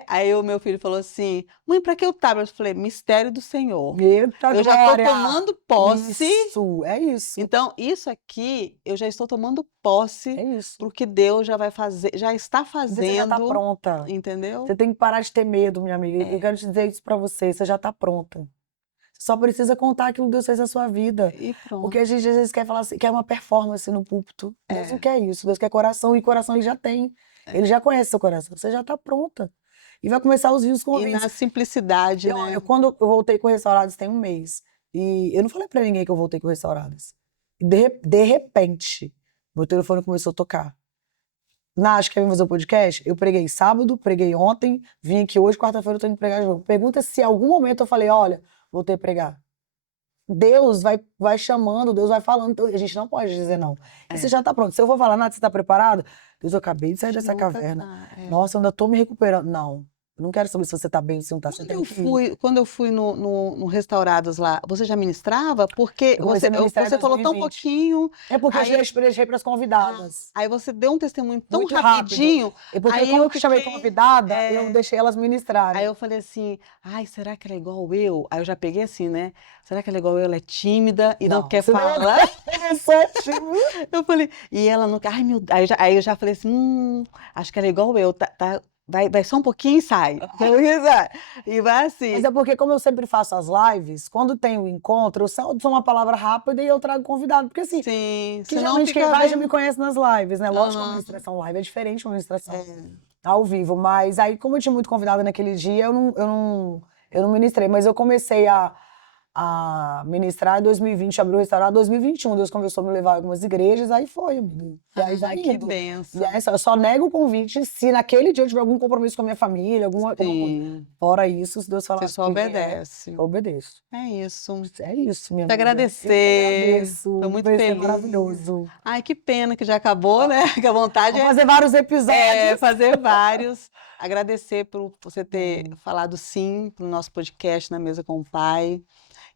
aí o meu filho falou assim, mãe, pra que o tablet? Eu falei, mistério do Senhor. Eita Eu já tô glória! tomando posse, Isso, é isso. então isso aqui, eu já estou tomando posse, É isso. porque Deus já vai fazer, já está Você já tá fazendo, pronta. entendeu? Você tem que parar de ter medo, minha amiga. Eu É, quero te dizer isso pra você. Você já tá pronta. Você só precisa contar aquilo que Deus fez na sua vida. e Porque pronto. a gente às vezes quer falar assim, quer uma performance no púlpito. Deus não É. quer isso. Deus quer coração, e coração ele já tem. Ele já conhece seu coração. Você já tá pronta. E vai começar os rios E convites. na simplicidade, Eu, né? quando eu voltei com restaurados tem um mês. E eu não falei pra ninguém que eu voltei com restaurados. E de repente, meu telefone começou a tocar. Nath, quer vir fazer o podcast? Eu preguei sábado, preguei ontem, vim aqui hoje, quarta-feira eu tô indo pregar de novo. Pergunta se em algum momento eu falei, olha, voltei a pregar. Deus vai chamando, Deus vai falando, então a gente não pode dizer não. E você É. já tá pronto. Se eu for falar, Nath, você tá preparado? Deus, eu acabei de A sair gente dessa nunca caverna. tá. Nossa, eu ainda tô me recuperando. Não, eu não quero saber se você tá bem ou se não tá. Você tem que ir. Quando eu fui no Restaurados lá, você já ministrava? Porque Eu comecei a ministrar em você falou tão 2020. pouquinho, É porque eu já aí, expressei para as convidadas. aí você deu um testemunho tão Muito rápido. rapidinho, E porque aí como eu eu chamei fiquei. convidada, eu é, deixei elas ministrarem. Aí eu falei assim, ai, será que ela é igual eu? Aí eu já peguei assim, né? Será que ela é igual eu? Ela é tímida e não Não, quer você não falar? é certinho. Eu falei, e ela não quer, ai meu Deus. Aí eu já falei assim, acho que ela é igual eu, vai só um pouquinho e sai. E vai Mas assim. é porque, como eu sempre faço as lives, quando tem o encontro, eu só dou uma palavra rápida e eu trago convidado. Porque assim, Sim, que senão geralmente quem fica vai já bem. me conhece nas lives, né? Lógico que uma Aham, ministração live é diferente de uma ministração é. ao vivo. Mas aí, como eu tinha muito convidado naquele dia, eu não ministrei. Mas eu comecei a ministrar em 2020, abriu o restaurante em 2021. Deus começou a me levar a algumas igrejas, aí foi, amigo. E aí vai Ai, que indo. E benção. aí eu só nego o convite se naquele dia eu tiver algum compromisso com a minha família, alguma coisa. Sim, Fora isso, se Deus você falar só que vier, obedece. eu obedeço. É isso. É isso, minha Te amiga. Eu que agradecer. Tô agradeço. muito Vai ser feliz. maravilhoso. Ai, que pena que já acabou, né? Que a vontade Vamos fazer vários é episódios. fazer vários. Agradecer por você ter Amém. falado sim para o nosso podcast Na Mesa com o Pai.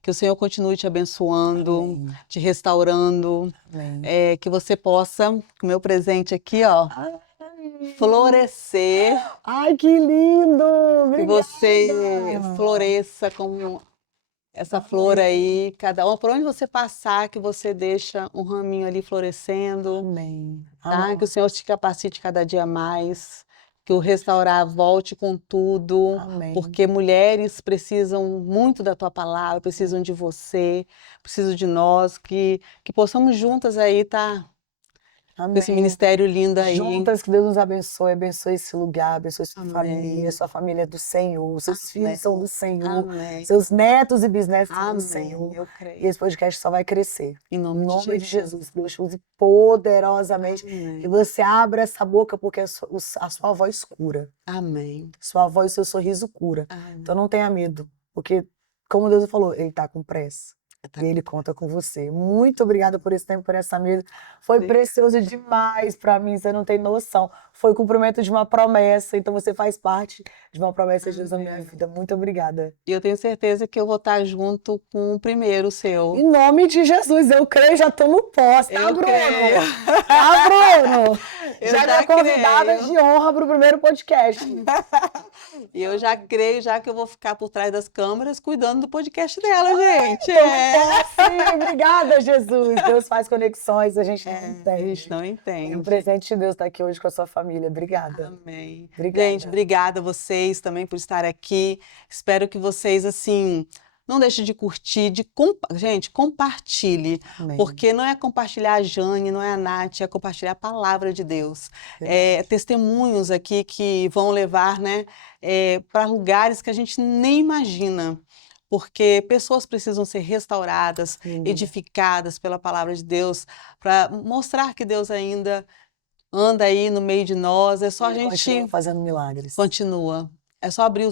Que o Senhor continue te abençoando, Amém. te restaurando. Amém. Que você possa, com o meu presente aqui, ó, Ai, florescer. ai, que lindo! Que você Obrigada! floresça como essa flor aí, por onde você passar, que você deixa um raminho ali florescendo, Amém. tá? Que o Amém. Senhor te capacite cada dia mais, que o restaurar volte com tudo, Amém. porque mulheres precisam muito da tua palavra, precisam de você, precisam de nós, que possamos juntas aí, tá? Com esse Amém. ministério lindo aí. Juntas, que Deus nos abençoe, abençoe esse lugar, abençoe Amém. sua família é do Senhor, seus Amém. filhos são do Senhor, Amém. seus netos e bisnetos são do Amém. Senhor. Eu E creio. esse podcast só vai crescer. Em Em nome nome de de Jesus. Jesus, que Deus te use poderosamente. Amém. E você abra essa boca, porque a sua voz cura. Amém. Sua voz e seu sorriso cura. Amém. Então não tenha medo, porque, como Deus falou, Ele está com pressa. E Ele conta com você. Muito obrigada por esse tempo, por essa mesa. Foi precioso demais para mim, você não tem noção. Foi o cumprimento de uma promessa, então você faz parte de uma promessa de Deus na minha vida. Muito obrigada. E eu tenho certeza que eu vou estar junto com o primeiro seu. Em nome de Jesus, eu creio, já tomo posse, tá, Eu Bruno? creio. Tá, Bruno? Eu Já já é convidada creio. de honra para o primeiro podcast. E eu já creio já que eu vou ficar por trás das câmeras cuidando do podcast dela, gente. Sim, obrigada, Jesus. Deus faz conexões, a gente não A entende. gente não É um entende. presente de Deus estar aqui hoje com a sua família. Obrigada. Amém. Obrigada. Gente, obrigada a vocês também por estar aqui. Espero que vocês, assim, não deixem de curtir, gente, compartilhe. Amém. Porque não é compartilhar a Jane, não é a Nath, é compartilhar a palavra de Deus. Testemunhos aqui que vão levar, né, para lugares que a gente nem imagina. Porque pessoas precisam ser restauradas, edificadas pela palavra de Deus, para mostrar que Deus ainda anda aí no meio de nós. É só a gente Continua fazendo milagres. continua. É só abrir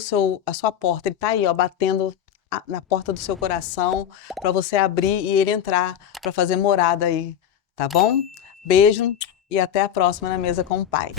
a sua porta. Ele está aí, ó, batendo na porta do seu coração para você abrir e ele entrar para fazer morada aí, tá bom? Beijo e até a próxima na Mesa com o Pai.